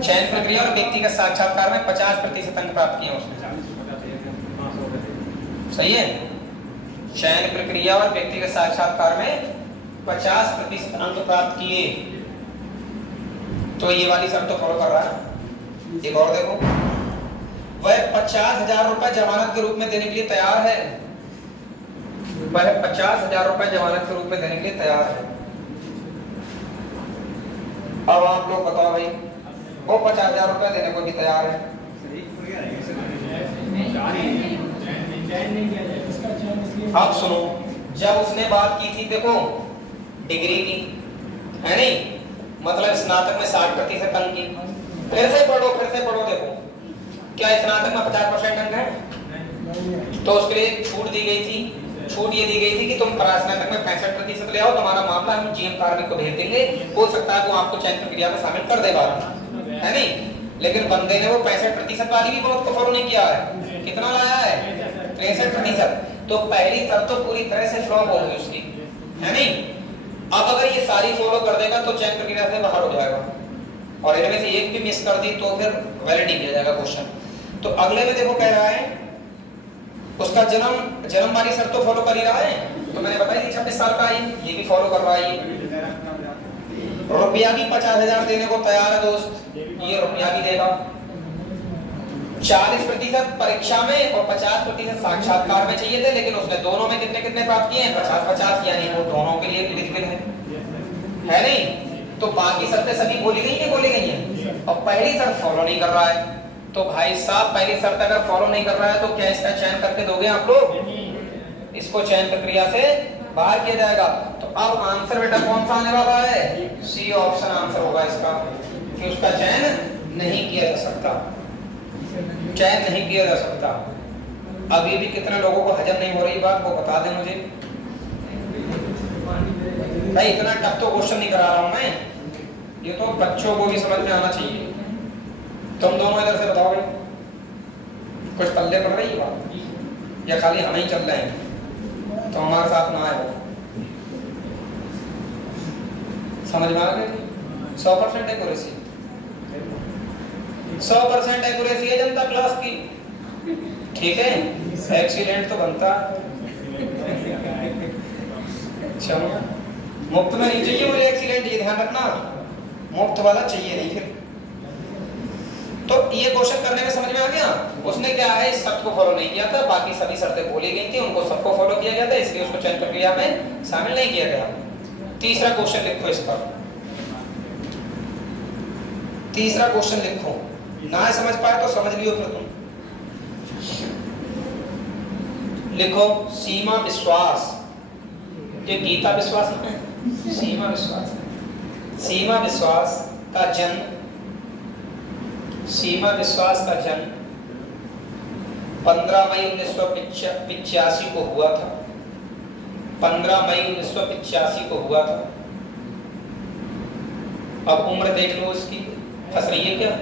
चयन प्रक्रिया और व्यक्तिगत साक्षात्कार में 50% अंक प्राप्त किए उसने। सही है, चयन प्रक्रिया और व्यक्तिगत साक्षात्कार में 50% अंक प्राप्त किए, तो ये वाली शर्त तो फॉलो कर रहा है। एक और देखो, वह 50,000 रुपए जमानत के रूप में देने के लिए तैयार है। वह 50,000 रुपए जमानत के रूप में देने के लिए तैयार है। अब आप लोग बताओ भाई, वो 50,000 रुपए देने को भी तैयार है। अब सुनो, जब उसने बात की थी देखो डिग्री की, है नहीं, मतलब स्नातक में 60% अंक की। फिर से पढ़ो देखो, क्या स्नातक में 50% अंक है? तो उसके लिए छूट दी गई थी, छूट ये दी गई थी कि तुम स्नातक में 65% ले आओ, तुम्हारा मामला हम जीएम कार्मिक को भेज देंगे, हो सकता है वो आपको चयन प्रक्रिया में शामिल कर देगा, है नहीं। लेकिन बंदे ने वो 65% वाली भी बहुत को फॉलो नहीं किया है। कितना लाया है? 63%। तो पहली शर्त तो पूरी तरह से फ्लॉप हो गई उसकी, है नहीं। अब अगर ये सारी फॉलो कर देगा तो चयन प्रक्रिया से बाहर हो जाएगा, और इनमें से एक भी मिस कर दी तो फिर वैलिड नहीं किया जाएगा क्वेश्चन। तो अगले में देखो कह रहा है उसका जन्म वाली शर्त तो फॉलो कर ही रहा है, तो मैंने बताया 26 साल का है, ये भी फॉलो कर रहा है। रुपया भी 50,000 देने को तैयार है दोस्त, ये रुपया भी देगा। 40% परीक्षा में और 50% साक्षात्कार में चाहिए थे, लेकिन उसने दोनों में कितने प्राप्त किए हैं? 50-50, यानी वो दोनों के लिए एलिजिबल है नहीं। तो बाकी शर्तें सभी बोली गई है, और पहली शर्त फॉलो नहीं कर रहा है। तो भाई साहब, पहली शर्त अगर फॉलो नहीं कर रहा है तो क्या इसका चयन करके दोगे आप लोग? इसको चयन प्रक्रिया से बाहर किया जाएगा। तो अब आंसर बेटा कौन सा आने वाला है? सी ऑप्शन आंसर होगा इसका, कि उसका चयन नहीं किया जा सकता, चयन नहीं किया जा सकता। अभी भी कितने लोगों को हजम नहीं हो रही बात, वो बता दें मुझे। भाई इतना टफ तो क्वेश्चन नहीं करा रहा हूं मैं, ये तो बच्चों को भी समझ में आना चाहिए। तुम दोनों इधर से बताओगे, कुछ पल्ले पड़ रही है बात या खाली हम ही चल रहे हैं? तो हमारे साथ ना आए, समझ में आ गए? 100% एक्यूरेसी, 100% एक्यूरेसी है जनता क्लास की, ठीक है। एक्सीलेंट तो बनता, चलो मुफ्त में नहीं चाहिए मुझे एक्सीलेंट, ये ध्यान रखना, मुफ्त वाला चाहिए नहीं फिर। तो ये क्वेश्चन करने में समझ में आ गया, उसने क्या है इस शर्त को फॉलो नहीं किया था, बाकी सभी शर्तें बोली गई थी, उनको सबको फॉलो किया गया था, इसलिए उसको चयन प्रक्रिया में शामिल नहीं किया गया। तीसरा क्वेश्चन लिखो इस पर, तीसरा क्वेश्चन लिखो, ना समझ पाए तो समझ लियो फिर तुम। लिखो सीमा विश्वास, ये गीता विश्वास है, सीमा विश्वास, सीमा विश्वास का जन्म, सीमा विश्वास का जन्म 15 मई 1985 को हुआ था। 15 मई 1985 को हुआ था। अब उम्र देख लो उसकी, फंस रही है क्या?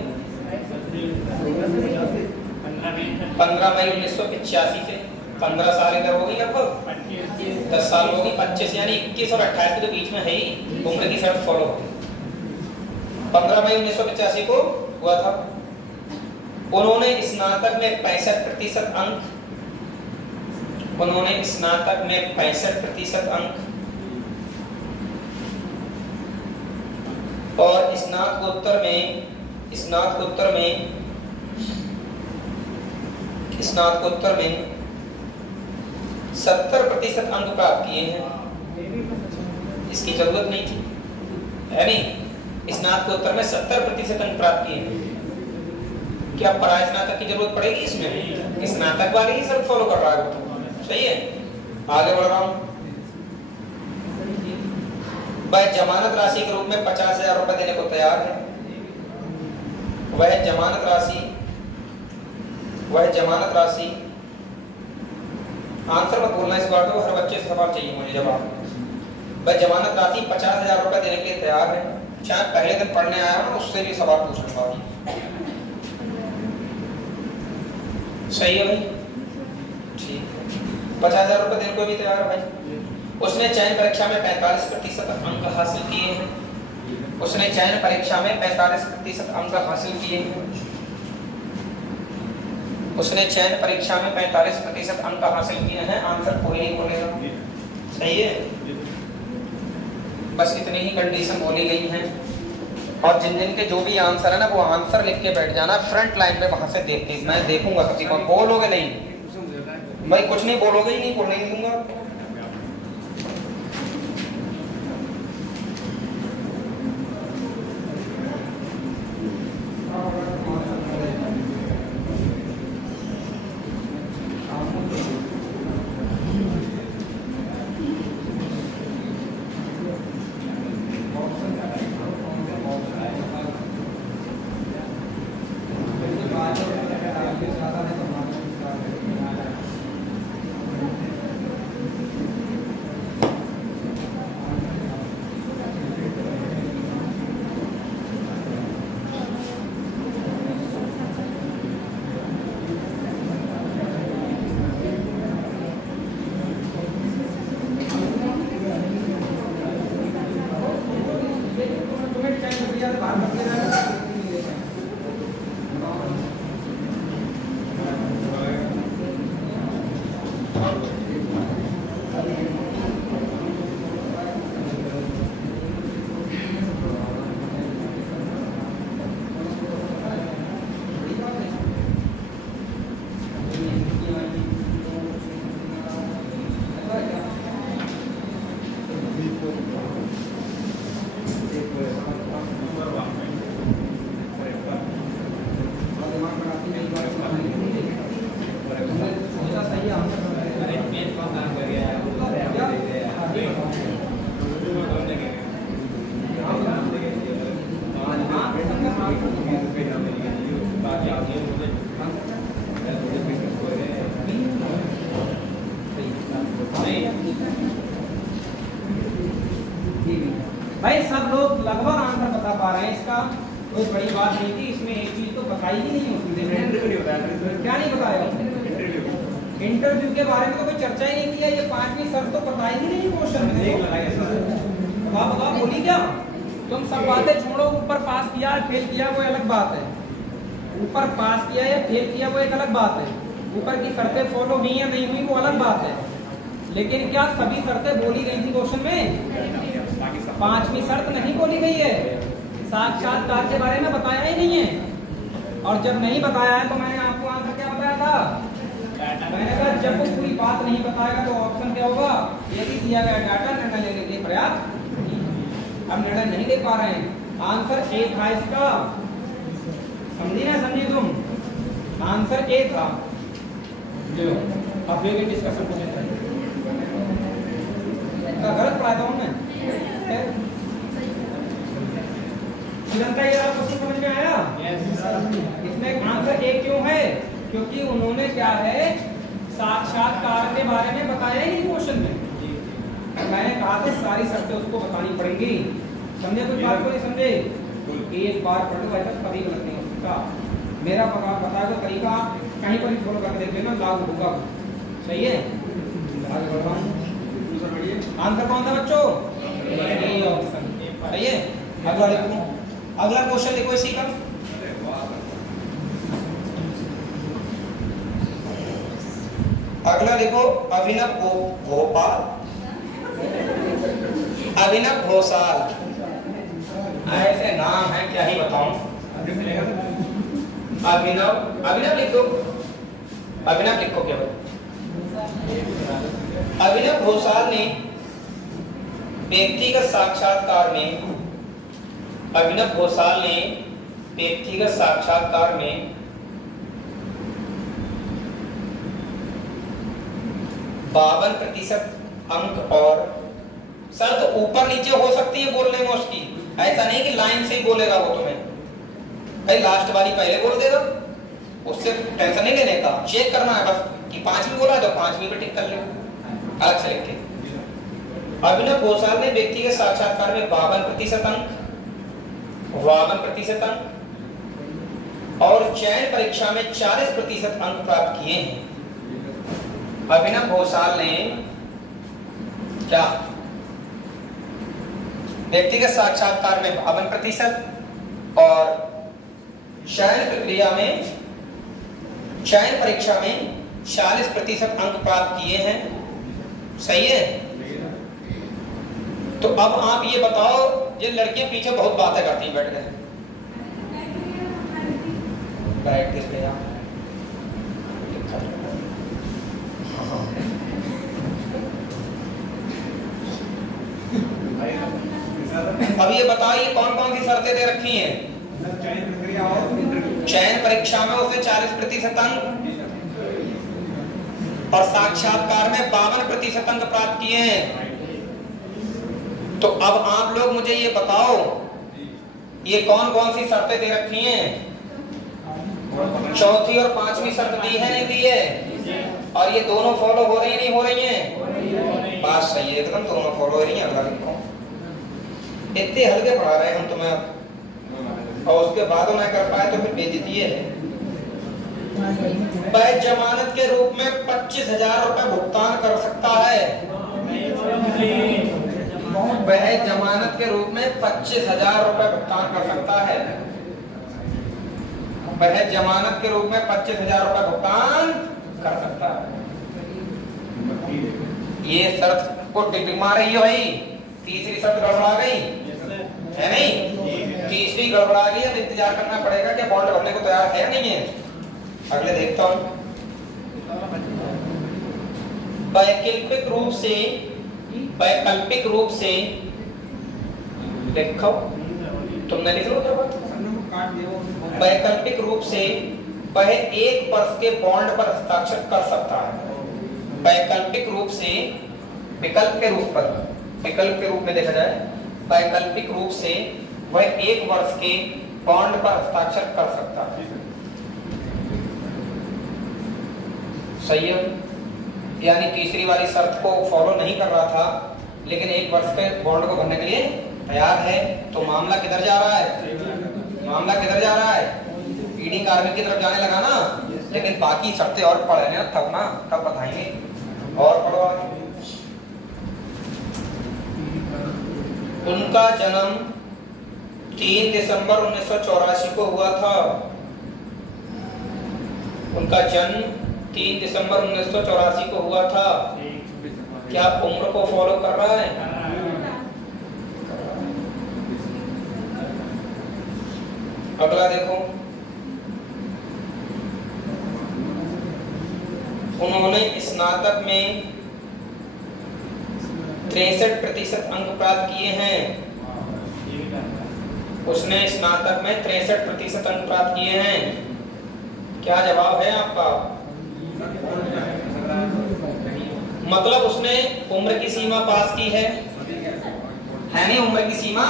15 मई 1985 से 15 साल इधर होगी लगभग 10 साल होगी, 25 यानी 21 और 28 के बीच में है ही उम्र की शर्त फॉलो होगी। 15 मई 1985 को हुआ था। उन्होंने स्नातक में 65% अंक, उन्होंने स्नातक में 65% अंक और स्नातकोत्तर में 70% अंक प्राप्त किए हैं। इसकी जरूरत नहीं थी, है नहीं? स्नातकोत्तर में 70% अंक प्राप्त किए हैं। क्या पराय स्नातक की जरूरत पड़ेगी इसमें? स्नातक वाली ही सब फॉलो कर रहा है, सही है। आगे बढ़ रहा हूं। वह जमानत राशि के रूप में 50,000 रुपए देने को तैयार है। वह जमानत राशि आंसर मत बोलना इस बार, तो हर बच्चे से सवाल चाहिए मुझे जवाब। वह जमानत राशि 50,000 रुपए देने के लिए तैयार है। शायद पहले दिन पढ़ने आया ना, उससे भी सवाल पूछूंगा। सही है भाई, ठीक। 50,000 रुपए देने को भी तैयार है भाई। उसने चयन परीक्षा में 45% अंक हासिल किए हैं। उसने चयन परीक्षा में 45% अंक हासिल किए हैं। उसने चयन परीक्षा में 45% अंक हासिल किए हैं। आंसर कोई नहीं बोलेगा, सही है। बस इतनी ही कंडीशन बोली गई है। और जिन जिन के जो भी आंसर है ना, वो आंसर लिख के बैठ जाना फ्रंट लाइन पे, वहां से देख के। मैं देखूंगा किसी को बोलोगे नहीं भाई, कुछ नहीं बोलोगे ही नहीं, बोलने नहीं दूंगा। भाई सब लोग लगभग आंसर बता पा रहे हैं, इसका कोई बड़ी बात नहीं थी। इसमें एक चीज तो बताई ही नहीं होती, क्या नहीं बताया? इंटरव्यू के बारे में तो कोई चर्चा ही नहीं किया। ये 5वीं शर्त तो बताई ही नहीं क्वेश्चन में। बाबा बोली क्या? तुम सब बातें छोड़ो, ऊपर पास किया फेल किया वो अलग बात है। ऊपर पास किया या फेल किया वो एक अलग बात है। ऊपर की शर्तें फॉलो हुई या नहीं हुई वो अलग बात है। लेकिन क्या सभी शर्तें बोली गई थी क्वेश्चन में? 5वीं शर्त नहीं बोली गई है। साक्षात्कार के बारे में बताया ही नहीं है। और जब नहीं बताया है तो मैंने आपको आंसर क्या बताया था? मैंने कहा जब वो पूरी बात नहीं बताएगा तो ऑप्शन क्या होगा? यदि दिया गया डाटा निर्णय लेने के लिए पर्याप्त। अब निर्णय नहीं ले पा रहे हैं। आंसर ए था इसका, समझी ना समझी तुम? आंसर ए था। अब ये डिस्कशन को गलत पढ़ाता हूँ मैं। श्रीलंका ये आपको समझ में आया? इसमें आंसर ए क्यों है? क्योंकि उन्होंने क्या है, साक्षात्कार के बारे में बताया ही नहीं क्वेश्चन में। मैंने कहा था सारी शर्तें उसको बतानी पड़ेंगी। समझे कुछ बात को? नहीं समझे? एक बार पढ़ लो, ऐसा कभी गलत नहीं हो सकता। मेरा बताया तो तरीका कहीं पर भी फॉलो करके देख लेना, लागू होगा। सही है। आगे बढ़ रहा हूं, आंसर कौन था बच्चों? A option. सही है। अगला देखो, अगला क्वेश्चन देखो इसी का। अगला देखो, अभिनव भोपाल, अभिनव घोषाल, ऐसे नाम है क्या ही बताऊं। अभिनव, अभिनव लिख दो, अभिनव लिखो केवल। अभिनव घोषाल ने व्यक्तिगत साक्षात्कार में, अभिनव घोषाल ने व्यक्तिगत साक्षात्कार में 52% अंक, और शर्त ऊपर नीचे हो सकती है बोलने में उसकी, ऐसा नहीं कि लाइन से ही बोलेगा वो तुम्हें, कहीं लास्ट वाली पहले बोल देगा, उससे टेंशन नहीं लेने का, चेक करना है बस कि 5वीं बोला है तो 5वीं पे टिक कर लो अलग से लिख के। अभिनव घोषाल ने व्यक्तिगत साक्षात्कार में 52% अंक, 52% अंक और चयन परीक्षा में 40% अंक प्राप्त किए हैं। अभिनव घोषाल ने क्या व्यक्तिगत साक्षात्कार में 52% और चयन प्रक्रिया में, चयन परीक्षा में 40% अंक प्राप्त किए हैं। सही है। तो अब आप ये बताओ, ये लड़कियां पीछे बहुत बातें करती हैं, बैठ गए, बैठ गए आप। अब ये बताइए कौन कौन सी शर्तें दे रखी हैं? चयन परीक्षा में उसे 40% अंक और साक्षात्कार में 52% अंक प्राप्त किए हैं। तो अब आप लोग मुझे ये बताओ, ये कौन कौन सी शर्तें दे रखी हैं? चौथी और 5वीं शर्त दी है नहीं दी है? और ये दोनों फॉलो हो रही है नहीं हो रही हैं? बात सही है, एकदम दोनों फॉलो हो रही हैं। अगला लिखो, इतने हल्के पढ़ा रहे हैं हम तुम्हें, और उसके बाद ना कर पाए तो फिर बेइज्जती है। वह जमानत के रूप में 25,000 रुपए भुगतान कर सकता है। वह जमानत के रूप में 25,000 रुपए भुगतान कर सकता है। वह जमानत के रूप में 25,000 रुपए भुगतान कर सकता है। ये शर्त को टिक मार रही है भाई। तीसरी शर्त गड़बड़ा गई है नहीं? तीसरी गड़बड़ा गई, अब इंतजार करना पड़ेगा कि बॉन्ड भरने को तैयार है नहीं है। अगले देखता हूं, वैकल्पिक रूप से, वैकल्पिक रूप से देखो, तुमने लिख लो, वैकल्पिक रूप से वह 1 वर्ष के बॉन्ड पर हस्ताक्षर कर सकता है। वैकल्पिक रूप से, विकल्प के रूप पर, विकल्प के रूप में देखा जाए, वैकल्पिक रूप से वह 1 वर्ष के बॉन्ड पर हस्ताक्षर कर सकता है। सही है। यानी तीसरी वाली शर्त को फॉलो नहीं कर रहा था, लेकिन 1 वर्ष के बॉन्ड को भरने के लिए तैयार है। तो मामला किधर जा रहा है? मामला किधर जा रहा है? ईडी कार्मिक की तरफ जाने लगा ना। लेकिन बाकी शर्तें और पढ़ने तब ना, तब बताएंगे। और पढ़ो। उनका जन्म 3 दिसंबर 1984 को हुआ था। उनका जन्म 3 दिसंबर 1984 को हुआ था। क्या उम्र को फॉलो कर रहा है? अगला देखो, उन्होंने स्नातक में 63% अंक प्राप्त किए हैं। उसने स्नातक में 63% अंक प्राप्त किए हैं। क्या जवाब है आपका? मतलब उसने उम्र की सीमा पास की है नहीं? उम्र की सीमा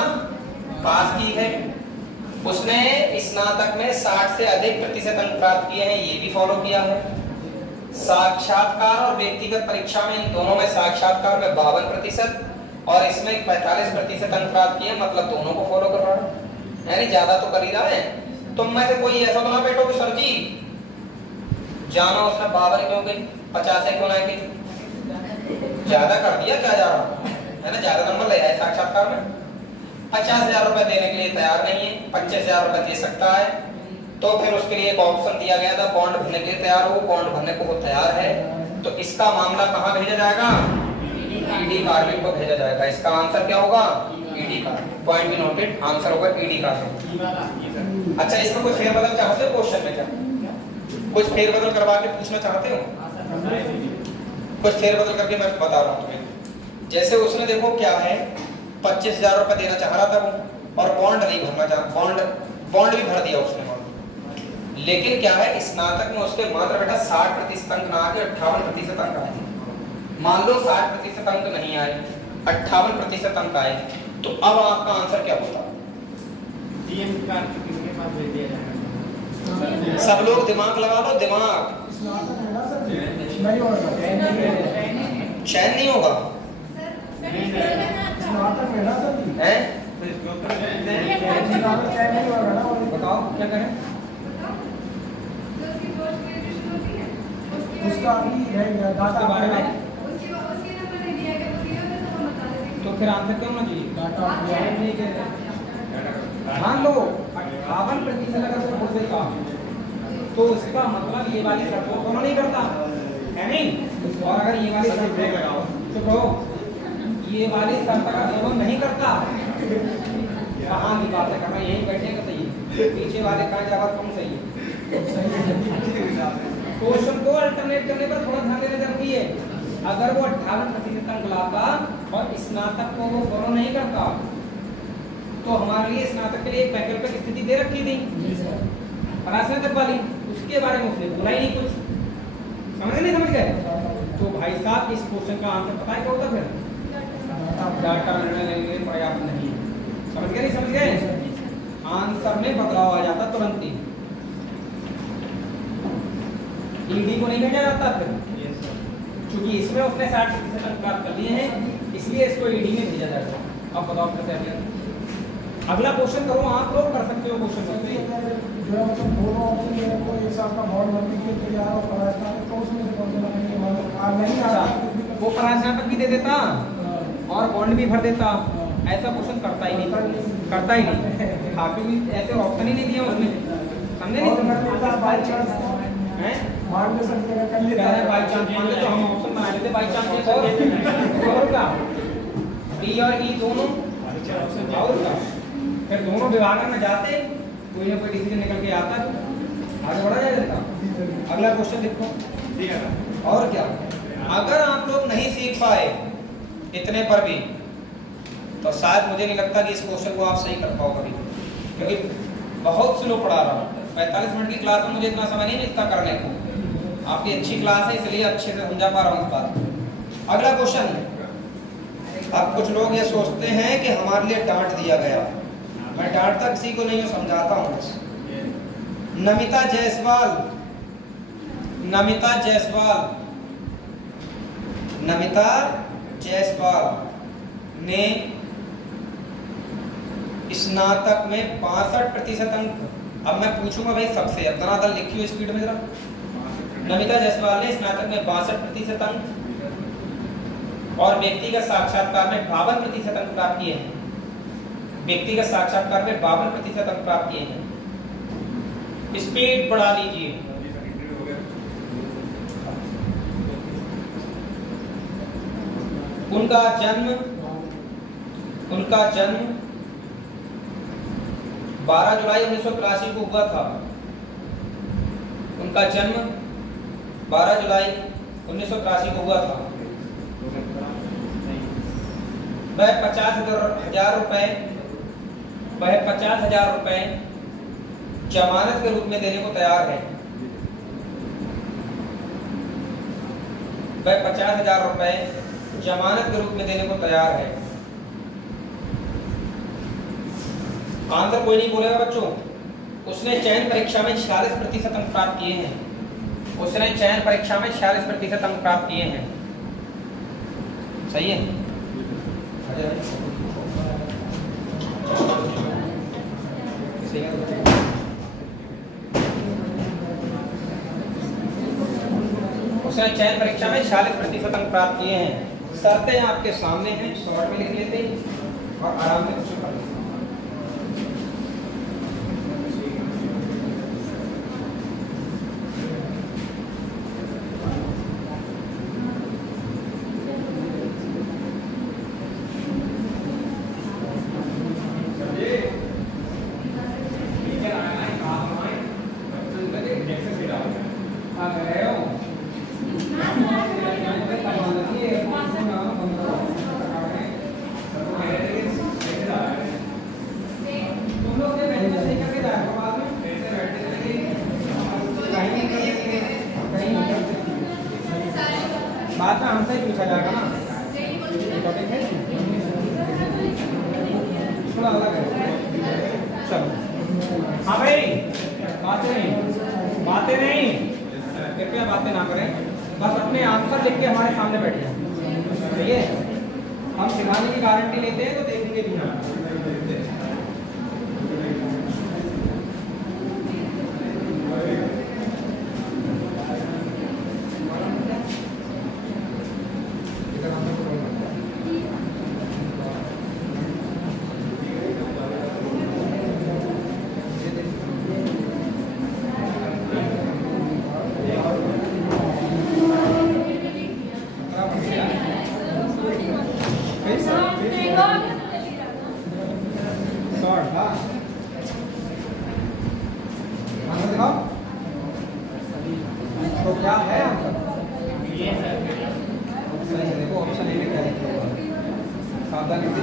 पास की है। उसने स्नातक में 60 से अधिक प्रतिशत अंक प्राप्त किए हैं, ये भी फॉलो किया है। साक्षात्कार और व्यक्तिगत परीक्षा में, इन दोनों में, साक्षात्कार में 52% और इसमें 45% अंक प्राप्त किए, मतलब दोनों को फॉलो कर रहा है, यानी ज्यादा तो कर ही रहा है। तुम में से कोई ऐसा तो ना बैठो कि सर जी जाना उसने 52 क्यों गई, 50 क्यों ना गई, ज्यादा कर दिया क्या जा रहा है ना, ज्यादा नंबर ले आए साक्षात्कार में। 50,000 रुपए देने के लिए तैयार नहीं है, 25,000 रुपए दे सकता है। तो फिर उसके लिए एक ऑप्शन दिया गया था बॉन्ड भरने के लिए तैयार हो, बॉन्ड भरने को वो तैयार है, तो इसका मामला कहाँ भेजा जाएगा, ईडी कार्यालय को भेजा जाएगा। इसका आंसर क्या होगा, ईडी कार्यालय। पॉइंट बी नोटेड, आंसर होगा ईडी कार्यालय। अच्छा, इसमें कुछ फेरबदल चाहते हो क्वेश्चन में, क्या कुछ फेरबदल करवा के पूछना चाहते हो, कुछ फेरबदल करके मैं बता रहा हूँ तुम्हें। जैसे उसने देखो क्या है 25,000 रुपए देना चाह रहा था वो, और बॉन्ड नहीं भरना चाह, बॉन्ड भी भर दिया उसने, लेकिन क्या है स्नातक में उसके मात्र बेटा 60% अंक ना आके 58% अंक आए। मान लो 60% अंक नहीं आए, 58% अंक आए, तो अब आपका आंसर क्या होता, सब लोग दिमाग लगा लो, दिमाग चयन नहीं होगा है? बताओ क्या करें, उसका भी है डाटा बारे में, तो फिर आंसर क्या होना चाहिए, डाटा। मान लो 58% अगर उसको बोल देगा तो उसका मतलब ये वाली शर्त को फॉलो नहीं करता है नहीं, और अगर ये वाली शर्त चुप रहो, ये वाली शर्त का फॉलो नहीं करता, कहाँ की बात है करना, यही बैठने का सही, पीछे वाले कहाँ जवाब कौन सही है। क्वेश्चन को अल्टरनेट करने पर थोड़ा ध्यान देने जरूरी है। अगर वो 58% अंक लाता और स्नातक को वो फॉलो नहीं करता, तो हमारे लिए स्नातक के लिए एक वैकल्पिक स्थिति दे रखी थी परास्नातक वाली, उसके बारे में उसने बोला ही नहीं कुछ, समझ नहीं, समझ गए। तो भाई साहब इस क्वेश्चन का आंसर पता है क्या होता, फिर डाटा निर्णय लेने के लिए पर्याप्त नहीं, समझ गए नहीं समझ गए, आंसर में बदलाव आ जाता तुरंत ही, ईडी को नहीं भेजा जाता फिर, क्योंकि इसमें उसने 60% अंक प्राप्त कर लिए हैं, इसलिए इसको ईडी में भेजा जाएगा। अब बताओ कैसे, अगला क्वेश्चन करो, आप लोग कर सकते हो क्वेश्चन जो है मतलब दोनों ऑप्शन जो है कोई एक साल का बॉन्ड भरने के लिए तैयार हो परास्नातक, तो उसमें से कौन सा लगाएंगे, मतलब आ नहीं आ रहा, वो परास्नातक भी दे देता और बॉन्ड भी भर देता, ऐसा क्वेश्चन करता ही नहीं, करता ही नहीं, काफी ऐसे ऑप्शन ही नहीं दिया उसने, समझे नहीं, बाई चांस हैं मान ले सकते हैं, कर लेता है बाई चांस, मान लो तो हम ऑप्शन बना लेते बाई चांस, और क्या डी और ई दोनों, और क्या फिर दोनों विभागों में जाते, कोई ना कोई डिसीजन निकल के आता, आगे बढ़ा जाएगा। अगला क्वेश्चन देखो, और क्या, अगर आप लोग नहीं सीख पाए इतने पर भी, तो शायद मुझे नहीं लगता कि इस क्वेश्चन को आप सही कर पाओ कभी, क्योंकि बहुत स्लो पढ़ा रहा हूँ। 45 मिनट की क्लास में मुझे इतना समय नहीं मिलता करने को, आपकी अच्छी क्लास है इसलिए अच्छे से समझा पा रहा हूँ इस बात। अगला क्वेश्चन, अब कुछ लोग ये सोचते हैं कि हमारे लिए डांट दिया गया, मैं डांटता किसी को नहीं, समझाता हूँ। नमिता जायसवाल, नमिता जायसवाल, नमिता जायसवाल ने स्नातक में 62% अंक, अब मैं पूछूंगा भाई सबसे, अब दनादन लिखियो स्पीड में जरा। नमिता जायसवाल ने स्नातक में 62% अंक और व्यक्तिगत साक्षात्कार में 52% अंक प्राप्त किए हैं, व्यक्तिगत साक्षात्कार में 52% अंक प्राप्त किए हैं। स्पीड बढ़ा लीजिए। उनका जन्म 12 जुलाई 1983 को हुआ था। उनका जन्म 12 जुलाई 1983 को हुआ था। वह 50,000 रुपए जमानत के रूप में देने को तैयार है। वह 50,000 रुपए जमानत के रूप में देने को तैयार है। आंसर कोई नहीं बोलेगा बच्चों। उसने चयन परीक्षा में 46% अंक प्राप्त किए हैं। उसने चयन परीक्षा में 46% अंक प्राप्त किए हैं। सही है। उसने चयन परीक्षा में 46% अंक प्राप्त किए हैं। शर्तें आपके सामने हैं, शॉर्ट में लिख लेते हैं और आराम से क्वेश्चन कर लेते हैं। बात में हमसे ही पूछा जाएगा ना, टॉपिक है थोड़ा अलग है। चलो हाँ भाई, बातें नहीं कृपया बातें ना करें, बस अपने आंसर लिख के हमारे सामने बैठ जाए। ठीक है, हम सिखाने की गारंटी लेते हैं तो देखेंगे भी ना। तो क्या है आंसर? देखो ऑप्शन ए में क्या लिखा हुआ है, सावधानी से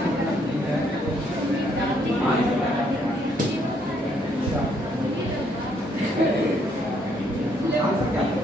आंसर क्या है?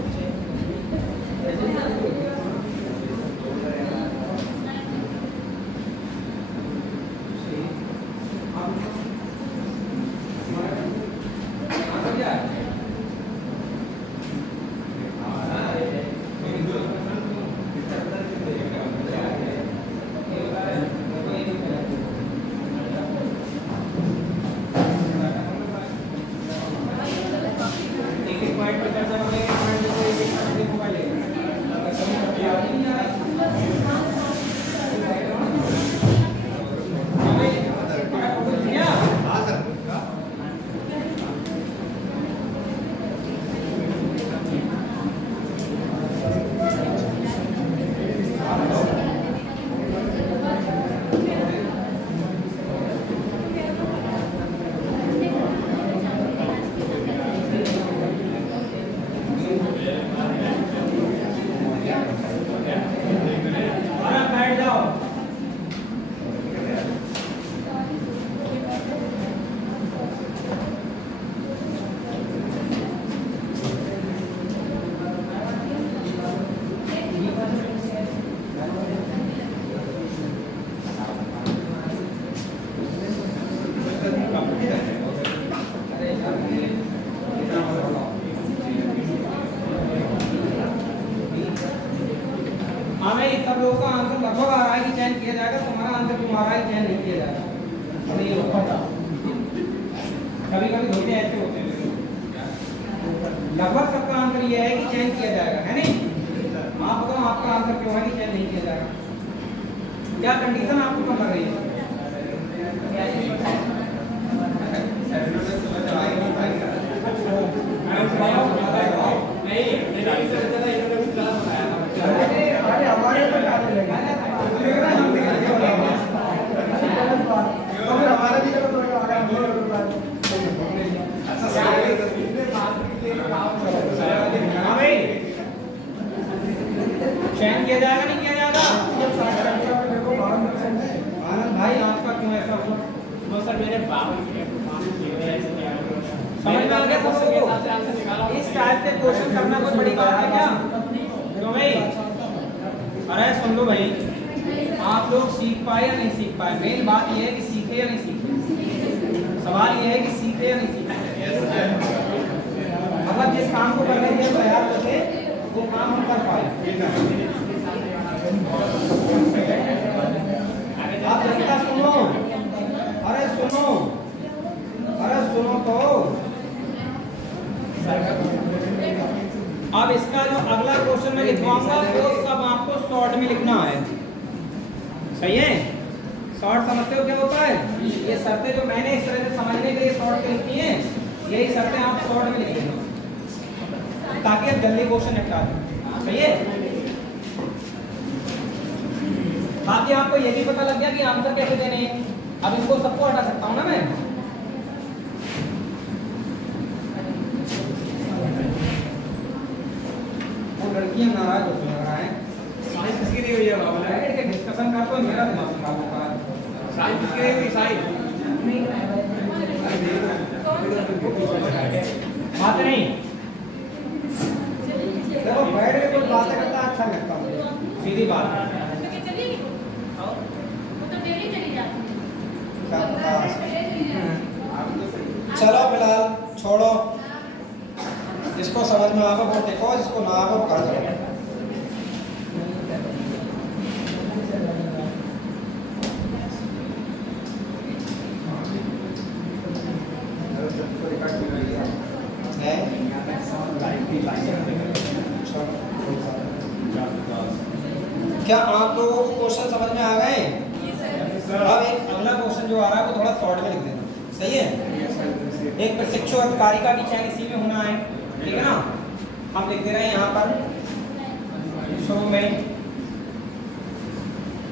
सब लोगों का आंसर लगभग आ रहा है कि चयन किया जाएगा, तुम्हारा आंसर क्यों आ रहा है चयन नहीं किया जाएगा? अभी ये पता कभी कभी होते ऐसे होते हैं, लगभग सबका आंसर ये है कि चयन किया जाएगा, है नहीं? आप बताओ आपका आंसर क्यों है कि चयन नहीं किया जाएगा? क्या कंडीशन आपको कम लग रही है? चयन किया जाएगा नहीं किया जाएगा? आनंद भाई आपका क्यों ऐसा हुआ? सर मेरे समझ में आ गया सबको? इस टाइप के क्वेश्चन करना कोई बड़ी बात है क्या? क्यों भाई? अरे सुन लो भाई, आप लोग सीख पाए या नहीं सीख पाए? मेन बात ये है कि सीखे या नहीं सीखे। सवाल ये है कि सीखे या नहीं सीखे। मतलब जिस काम को करने के लिए तैयार होते वो काम हम कर पाए। आप जनता सुनो, अरे सुनो, अरे सुनो तो अब इसका जो अगला क्वेश्चन मैं लिखवाऊंगा वो सब आपको शॉर्ट में लिखना है, सही है? शॉर्ट समझते हो क्या होता है? ये शर्तें जो मैंने इस तरह से समझने के लिए शॉर्ट में लिखी हैं, यही शर्तें आप शॉर्ट में लिखेंगे ताकि आप जल्दी क्वेश्चन निपटा दें, सही है? बाकी आपको ये भी पता लग गया कि आंसर कैसे देने हैं। अब इनको सबको हटा सकता हूं ना मैं? वो लड़कियां नाराज होती लग रहा है। साइंस किसकी दी हुई है बाबा? बैठ के डिस्कशन कर तो मेरा दिमाग खराब होता है। साइंस किसकी दी हुई? साइंस बात नहीं, देखो बैठ के कोई बातें करता अच्छा लगता है, सीधी बात है। चलो फिलहाल छोड़ो, जिसको समझ में आवे वो देखो, जिसको ना आवे वो कर दो। क्या आप लोगों को क्वेश्चन समझ में आ गए? अब एक अगला क्वेश्चन जो आ रहा है वो थोड़ा शॉर्ट में लिख देना, सही है? एक प्रशिक्षु अधिकारिका की चयन इसी में होना है, ठीक है ना? हम लिख दे रहे हैं यहाँ पर शो में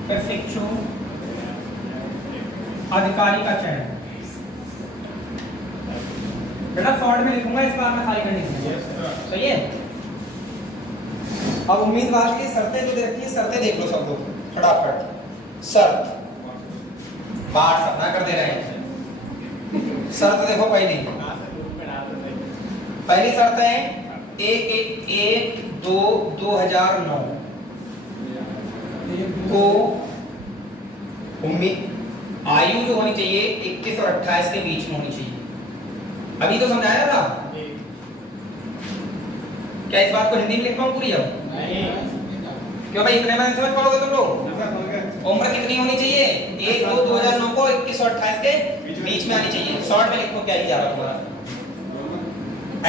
प्रशिक्षु अधिकारी का चयन। बेटा शॉर्ट में लिखूंगा, इस बार मैं खाली कंडीशन, सही है? अब उम्मीदवार की शर्तें जो देखती है, शर्तें देख लो सब लोग फटाफट। शर्त बाहर सब ना कर दे रहे हैं। शर्त देखो पहली शर्त है 1/1/2009 को आयु जो होनी चाहिए 21 और 28 के बीच में होनी चाहिए। अभी तो समझाया था क्या? इस बात को हिंदी में लिख पाऊं पूरी? अब क्यों भाई, इतने में समझ पाओगे तुम लोग? उम्र कितनी होनी चाहिए? 1/2/2009 को 21 और 28 के बीच में आनी चाहिए। शॉर्ट में लिखो, क्या ही जा रहा है तुम्हारा?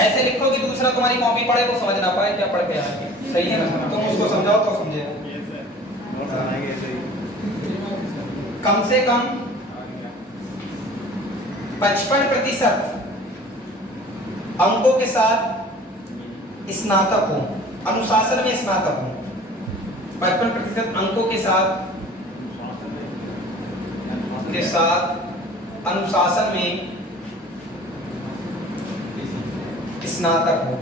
ऐसे लिखो कि दूसरा तुम्हारी कॉपी पढ़े वो समझ ना पाए क्या पढ़ के आए, सही है ना? तुम उसको समझाओ तो समझे। कम से कम 55% अंकों के साथ स्नातक हो, अनुशासन में स्नातक हो। 55% अंकों के साथ अनुशासन में स्नातक हो।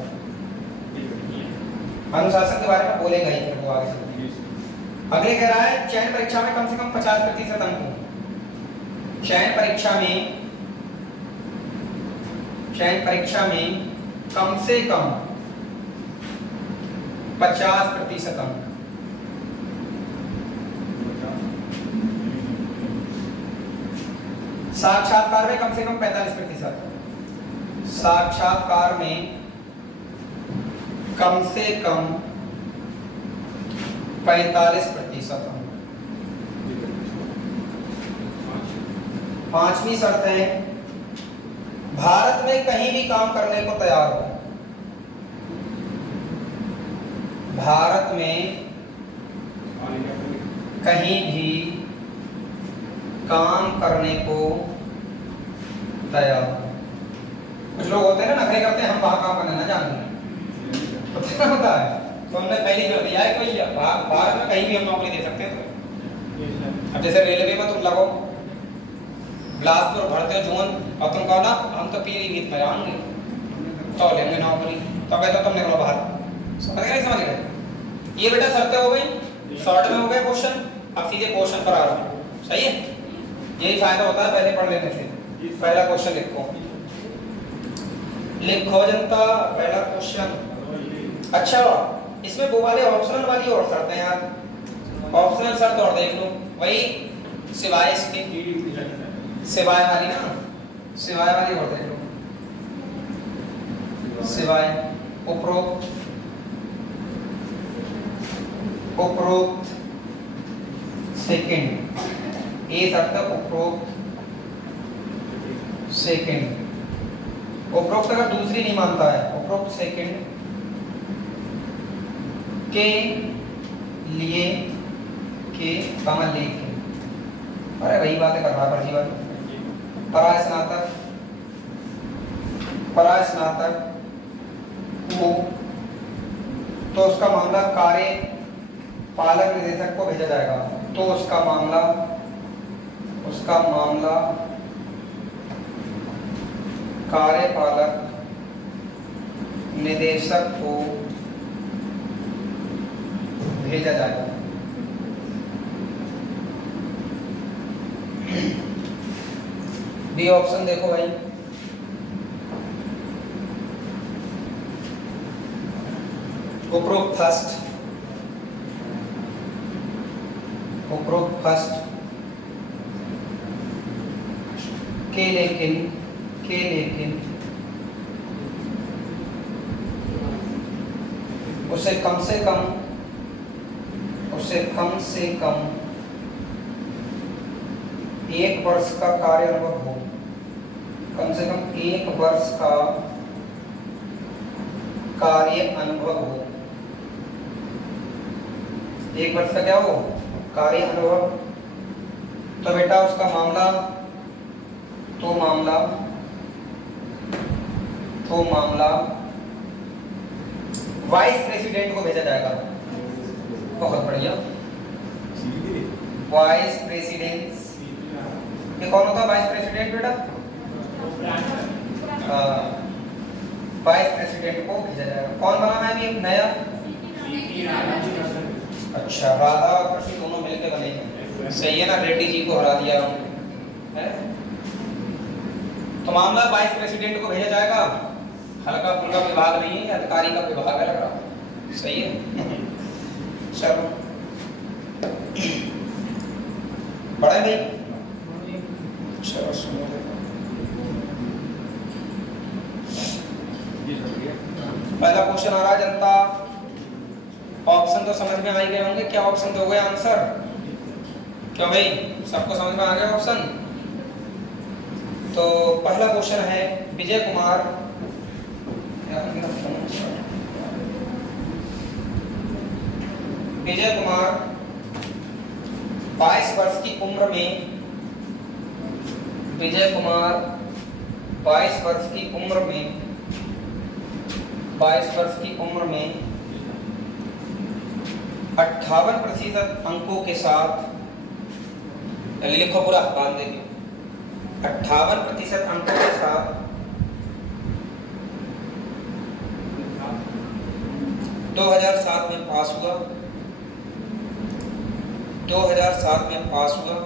अनुशासन के बारे में बोलेगा ही फिर वो आगे। अगले कह रहा है चयन परीक्षा में कम से कम 50% अंक हो। चयन परीक्षा में कम से कम 50% अंक। साक्षात्कार में कम से कम 45%। साक्षात्कार में कम से कम 45%। पांचवी शर्त है भारत में कहीं भी काम करने को तैयार हो। भारत में कहीं भी काम करने को तैयार। कुछ लोग होते हैं ना, नखरे करते हैं हम वहां काम करना ना जानते पता होता है तो हमने पहले कर दिया है कोई भारत में कहीं भी हम नौकरी दे सकते हैं। तो अब जैसे रेलवे में तुम लगो बिलासपुर भरते हो जून और तुम कहो ना हम तो पीलीभीत में जाएंगे तो लेंगे नौकरी, तो कहते तुम निकलो बाहर। समझ गए? ये बेटा शर्तें हो गई, शॉर्ट में हो गए क्वेश्चन। अब सीधे क्वेश्चन पर आ रहा हूं, सही है? यही फायदा होता है पहले पढ़ लेने से। पहला क्वेश्चन लिखो जनता, पहला क्वेश्चन। अच्छा इसमें वो वाले ऑप्शनल वाली और शर्तें यार, ऑप्शनल शर्त और देख लो, वही सिवाय इसके सिवाय वाली ना, सिवाय वाली और देख लो। सिवाय उपरोक्त सेकंड, ये शर्त उपरोक्त सेकंड। उपरोक्त अगर दूसरी नहीं मानता है, उपरोक्त सेकंड के लिए के कमल लेके, अरे वही बातें कर रहा है परजीवा। परास्नातक को, तो उसका मामला कार्यपालक निदेशक को भेजा जाएगा। तो उसका मामला कार्यपालक निदेशक को भेजा जाएगा। बी ऑप्शन देखो भाई, उपरोक्त फर्स्ट के लेकिन उसे कम से कम 1 वर्ष का कार्य अनुभव हो, कम से कम 1 वर्ष का कार्य अनुभव हो। 1 वर्ष का क्या हो? कार्य अनुभव। तो बेटा उसका मामला वाइस प्रेसिडेंट को भेजा जाएगा। बहुत बढ़िया। वाइस प्रेसिडेंट, ये कौन होगा वाइस प्रेसिडेंट बेटा? वाइस प्रेसिडेंट को भेजा जाएगा। कौन बना है अभी एक नया? अच्छा, राधा और कृष्ण दोनों मिलकर बने हैं। सही है ना, रेड्डी जी को हरा दिया है। तो मामला वाइस प्रेसिडेंट को भेजा जाएगा। हल्का फुल्का विभाग नहीं है, अधिकारी का विभाग है लग रहा। सही है। चलो बड़ा भाई, चलो सुनो। पहला क्वेश्चन आ रहा है जनता। ऑप्शन तो समझ में आ गए होंगे, क्या ऑप्शन दोगे आंसर? क्यों भाई, सबको समझ में आ गया ऑप्शन? तो पहला क्वेश्चन है, विजय कुमार 22 वर्ष की उम्र में 22 वर्ष की उम्र में 58% अंकों के साथ, लिखो पूरा बांध देंगे, 58% अंकों के साथ 2007 में पास हुआ। 2007 में पास हुआ।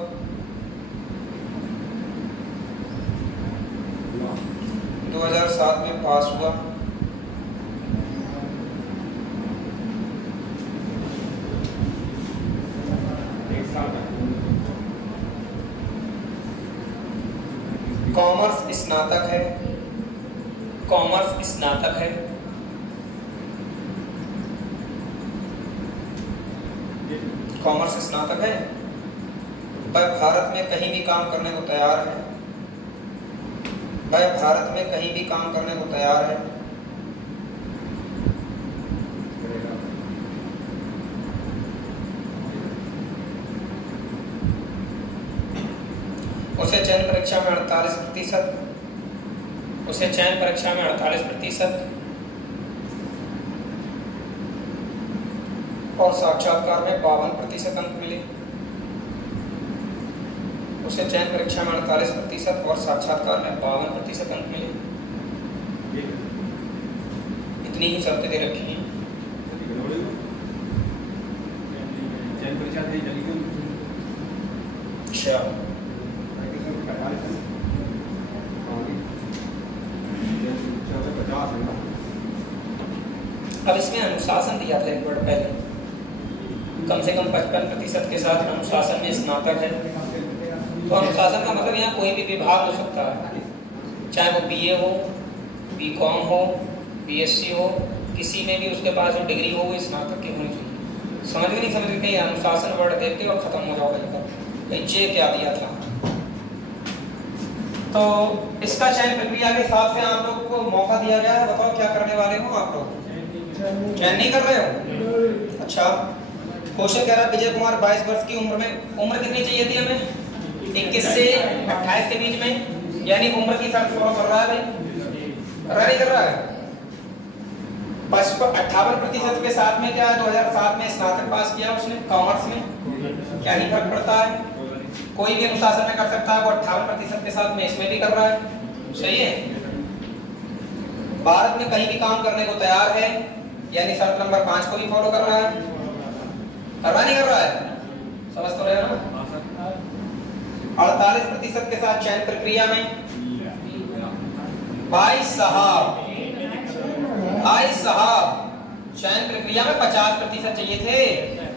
2007 में पास हुआ। कॉमर्स स्नातक है। कॉमर्स स्नातक है। कॉमर्स स्नातक है। वह भारत में कहीं भी काम करने को तैयार है। वह भारत में कहीं भी काम करने को तैयार है। उसे चयन परीक्षा में 48%, उसे चयन परीक्षा में 48% और साक्षात्कार में 52% अंक मिले। उसे चयन परीक्षा में 48% और साक्षात्कार में 52% अंक मिले। इतनी ही शर्तें दे रखी हैं। अच्छा, अब इसमें अनुशासन दिया था एक वर्ड पहले, कम से कम 55% के साथ अनुशासन में स्नातक है। तो अनुशासन का मतलब यहाँ कोई भी विभाग हो सकता है, चाहे वो बीए हो, बीकॉम हो, बीएससी हो, किसी में भी उसके पास जो डिग्री हो वो स्नातक की होनी चाहिए। समझ गए नहीं समझ गए? कहीं अनुशासन वर्ड देख के और खत्म हो जाओगे, कहीं जे क्या दिया था। तो इसका चयन प्रक्रिया के हिसाब से आप लोग को मौका दिया गया है। बताओ क्या करने वाले हो आप लोग? चयन नहीं कर रहे हो? अच्छा, क्वेश्चन कह रहा है विजय कुमार 22 वर्ष की उम्र में, उम्र कितनी चाहिए थी हमें? 21 से 28 के बीच में, यानी उम्र की शर्त फॉलो कर रहा है भाई, नहीं कर रहा है। 58% के साथ में क्या है, 2007 में स्नातक पास किया उसने कॉमर्स में, क्या नहीं फर्क पड़ता है, कोई भी अनुशासन में कर सकता है, वो 58% के साथ में इसमें भी कर रहा है, सही है। भारत में कहीं भी काम करने को तैयार है, यानी शर्त नंबर 5 को भी फॉलो कर रहा है, नहीं कर रहा है, समझ तो रहे हो ना। 48% के साथ चयन प्रक्रिया में, भाई साहब चयन प्रक्रिया में 50% चाहिए थे,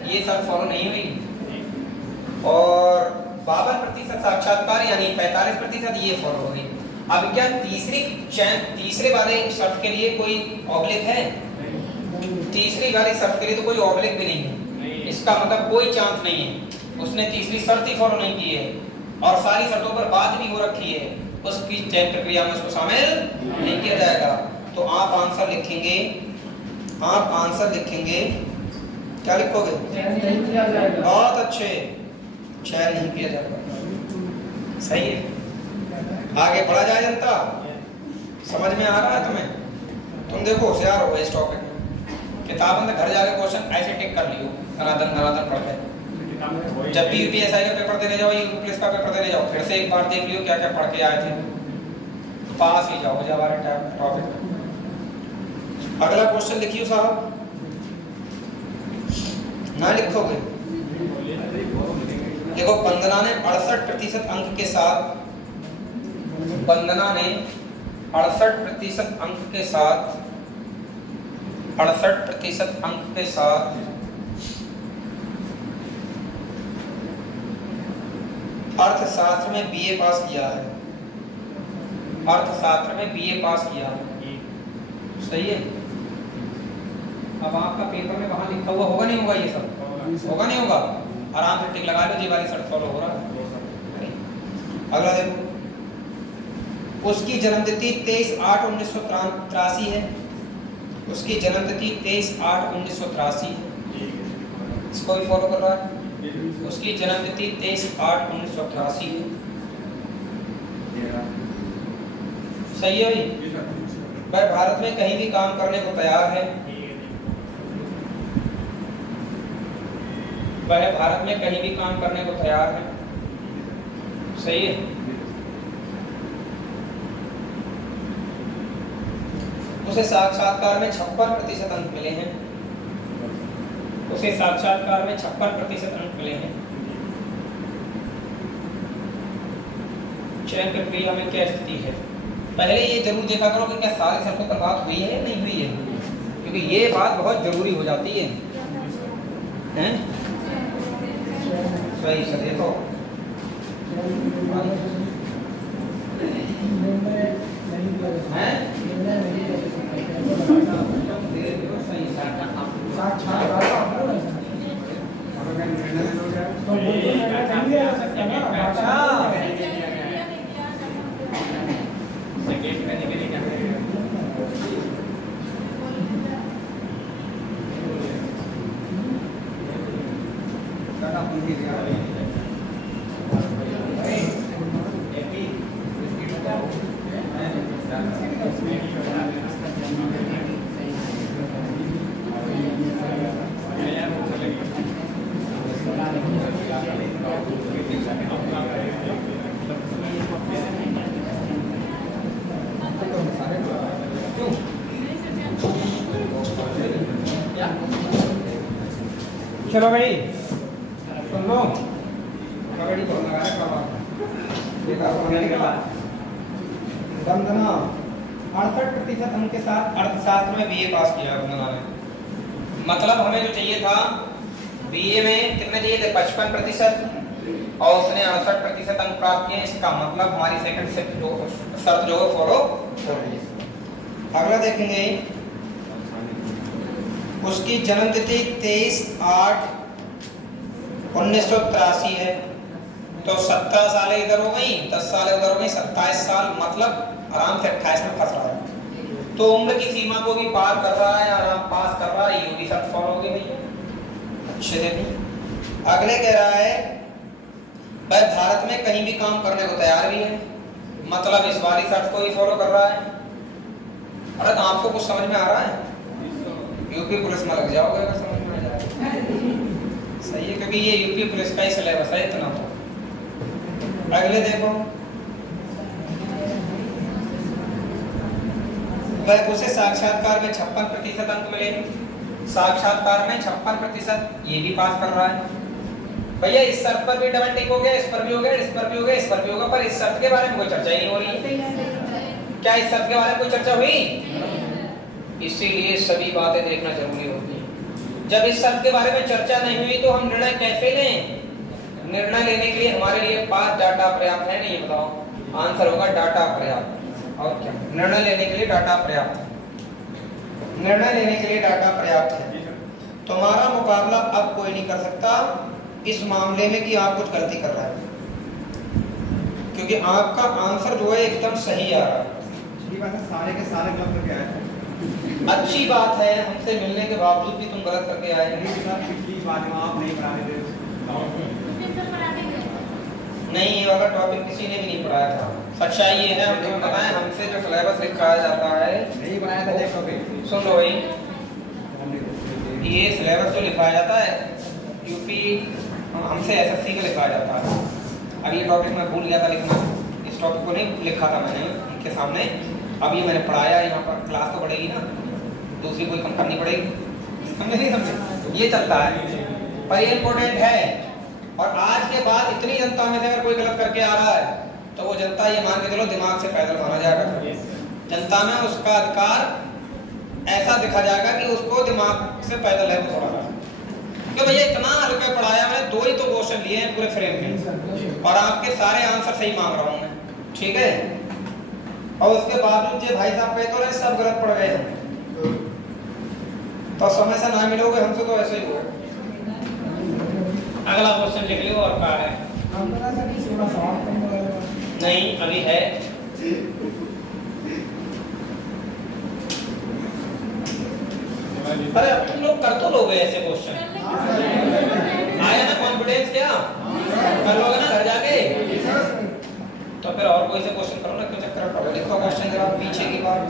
ये शर्त फॉलो नहीं हुई। और 52% साक्षात्कार यानी 45% ये फॉलो हो गई। अब क्या तीसरे वाले शर्त के लिए कोई ऑब्लिक है? तीसरी वाली शर्त के लिए तो कोई ऑब्लिक भी नहीं है, इसका मतलब कोई चांस नहीं है, उसने तीसरी शर्त ही फॉलो नहीं की है और सारी शर्तों पर बात भी हो रखी है, उसकी चयन प्रक्रिया में उसको शामिल नहीं किया जाएगा। तो आप आंसर लिखेंगे, क्या लिखोगे? बहुत अच्छे, चयन नहीं किया जाएगा, सही है। आगे बढ़ा जाए जनता, समझ में आ रहा है तुम्हें? तुम देखो होशियार हो इस टॉपिक में, किताब में घर जाके क्वेश्चन ऐसे टिक कर लियो, धनाधन पढ़ के। जब भी यूपीएसआई का पेपर देने जाओ, यूपीएस का पेपर देने जाओ, फिर से एक बार देख लियो क्या क्या पढ़ के आए थे, पास ही जाओ हमारे टॉपिक। अगला क्वेश्चन लिखियो साहब, ना लिखोगे? देखो वंदना ने 68% अंक के साथ, वंदना ने 68% अंक के साथ, 68% अंक के साथ अर्थशास्त्र में बीए पास किया है, अर्थशास्त्र में बीए पास किया है, सही है। अब आपका पेपर में वहां लिखा हुआ होगा नहीं होगा? ये सब होगा नहीं होगा? आराम से टिक लगा लो, जी वाली शर्त फॉलो हो रहा है। अगला देखो, उसकी जन्मतिथि 23/8/1983 है, उसकी जन्मतिथि 23/8/1983 है, इसको भी फॉलो कर रहा है। उसकी जन्मतिथि 23/8/1983 है, सही है भाई। वह भारत में कहीं भी काम करने को तैयार है, वह भारत में कहीं भी काम करने को तैयार है, सही है। उसे साक्षात्कार में 56% अंक मिले हैं, उसे साक्षात्कार में 56% अंक मिले हैं। चयन प्रक्रिया में क्या स्थिति है? पहले ये जरूर देखा करो कि क्या सारी शर्तों पर बात हुई है या नहीं हुई है, क्योंकि ये बात बहुत जरूरी हो जाती है, हैं? सही से देखो, हैं? चलो भाई सुन लो, कबड्डी तो लगा रखा देखा होने के बाद वंदना 68% अंक के साथ अर्थशास्त्र में बीए पास किया वंदना ने। मतलब हमें जो चाहिए था बीए में कितने चाहिए थे? 55% और उसने 68% अंक प्राप्त किए, इसका मतलब हमारी सेकंड शर्त जो है फॉलो हो रही है। अगला देखेंगे, उसकी जन्मतिथि 23/8/1983 है, तो 17 साल इधर हो गई, 10 साल उधर हो गई, 27 साल, मतलब आराम से 28 में फंस रहा है। तो उम्र की सीमा को भी पार कर रहा है, आराम पास कर रहा है, ये भी शर्त फॉलो हो गई भैया, अगले कह रहा है भाई भारत में कहीं भी काम करने को तैयार भी है, मतलब इस वाली शर्त को भी फॉलो कर रहा है। अरे तो आपको कुछ समझ में आ रहा है? यूपी पुलिस में लग जाओगे अगर समझ में आ जाए। सही है, क्योंकि ये यूपी पुलिस का ही सिलेबस है इतना। तो अगले देखो, वह उसे साक्षात्कार में 56% अंक मिले, साक्षात्कार में 56%, ये भी पास कर रहा है। भैया इस शर्त पर भी डबल टिक हो गया, इस पर भी हो गया, इस पर भी हो गया, इस पर भी होगा, पर इस शर्त के बारे में कोई चर्चा ही नहीं हो रही। क्या इस शर्त के बारे में कोई चर्चा हुई? इसीलिए सभी बातें देखना जरूरी होती है। जब इस शर्त के बारे में चर्चा नहीं हुई तो हम निर्णय कैसे लें? निर्णय लेने के लिए हमारे लिए पास डाटा पर्याप्त है नहीं? ये बताओ, आंसर होगा डाटा पर्याप्त। और क्या? निर्णय लेने के लिए डाटा पर्याप्त है। निर्णय लेने के लिए डाटा पर्याप्त है। तुम्हारा मुकाबला अब कोई नहीं कर सकता इस मामले में कि आप कुछ गलती कर रहा है, क्योंकि आपका आंसर जो है एकदम सही आ रहा है। सारे के सारे गलत करके आए। अच्छी बात है, हमसे मिलने के बावजूद भी तुम गलत करके आए। पिछली बार आप नहीं पढ़ाए थे, नहीं, ये वाला टॉपिक किसी ने भी नहीं पढ़ाया था। सच्चाई ये है, हम तुम्हें बताएं, हमसे जो सिलेबस लिखाया जाता है नहीं पढ़ाया था। सुन लो भाई, ये सिलेबस जो लिखाया जाता है यूपी, हमसे एसएससी का लिखाया जाता है। अब ये टॉपिक मैं भूल गया था लिखना, इस टॉपिक को नहीं लिखा था मैंने उनके सामने। अब ये मैंने पढ़ाया, यहाँ पर क्लास तो बढ़ेगी ना, दूसरी कोई कम करनी पड़ेगी, समझे नहीं समझे? ये चलता है, पर ये इम्पोर्टेंट है। और आज के बाद इतनी जनता में से अगर कोई गलत करके आ रहा है तो वो जनता ये मान के चलो दिमाग से पैदल माना जाएगा। जनता में उसका अधिकार ऐसा दिखा जाएगा कि उसको दिमाग से पैदल है थोड़ा सा। क्यों भैया इतना हल्का पढ़ाया, मैंने 2 ही तो क्वेश्चन लिए हैं पूरे फ्रेम में, और आपके सारे आंसर सही मांग रहा हूँ मैं, ठीक है? और उसके बावजूद जो भाई साहब कहते रहे सब गलत पढ़ गए हैं, तो समय से ना मिलोगे हमसे तो ऐसे ही होगा। अगला क्वेश्चन लिख लियो। और क्या है? नहीं, अभी है। अरे अब तुम लोग कर तो लोगे ऐसे क्वेश्चन, आया ना कॉन्फिडेंस? क्या कर लोगे ना घर जाके? तो फिर और कोई से क्वेश्चन करो ना, क्यों चक्कर पड़ो? लिखो क्वेश्चन जरा पीछे की बात,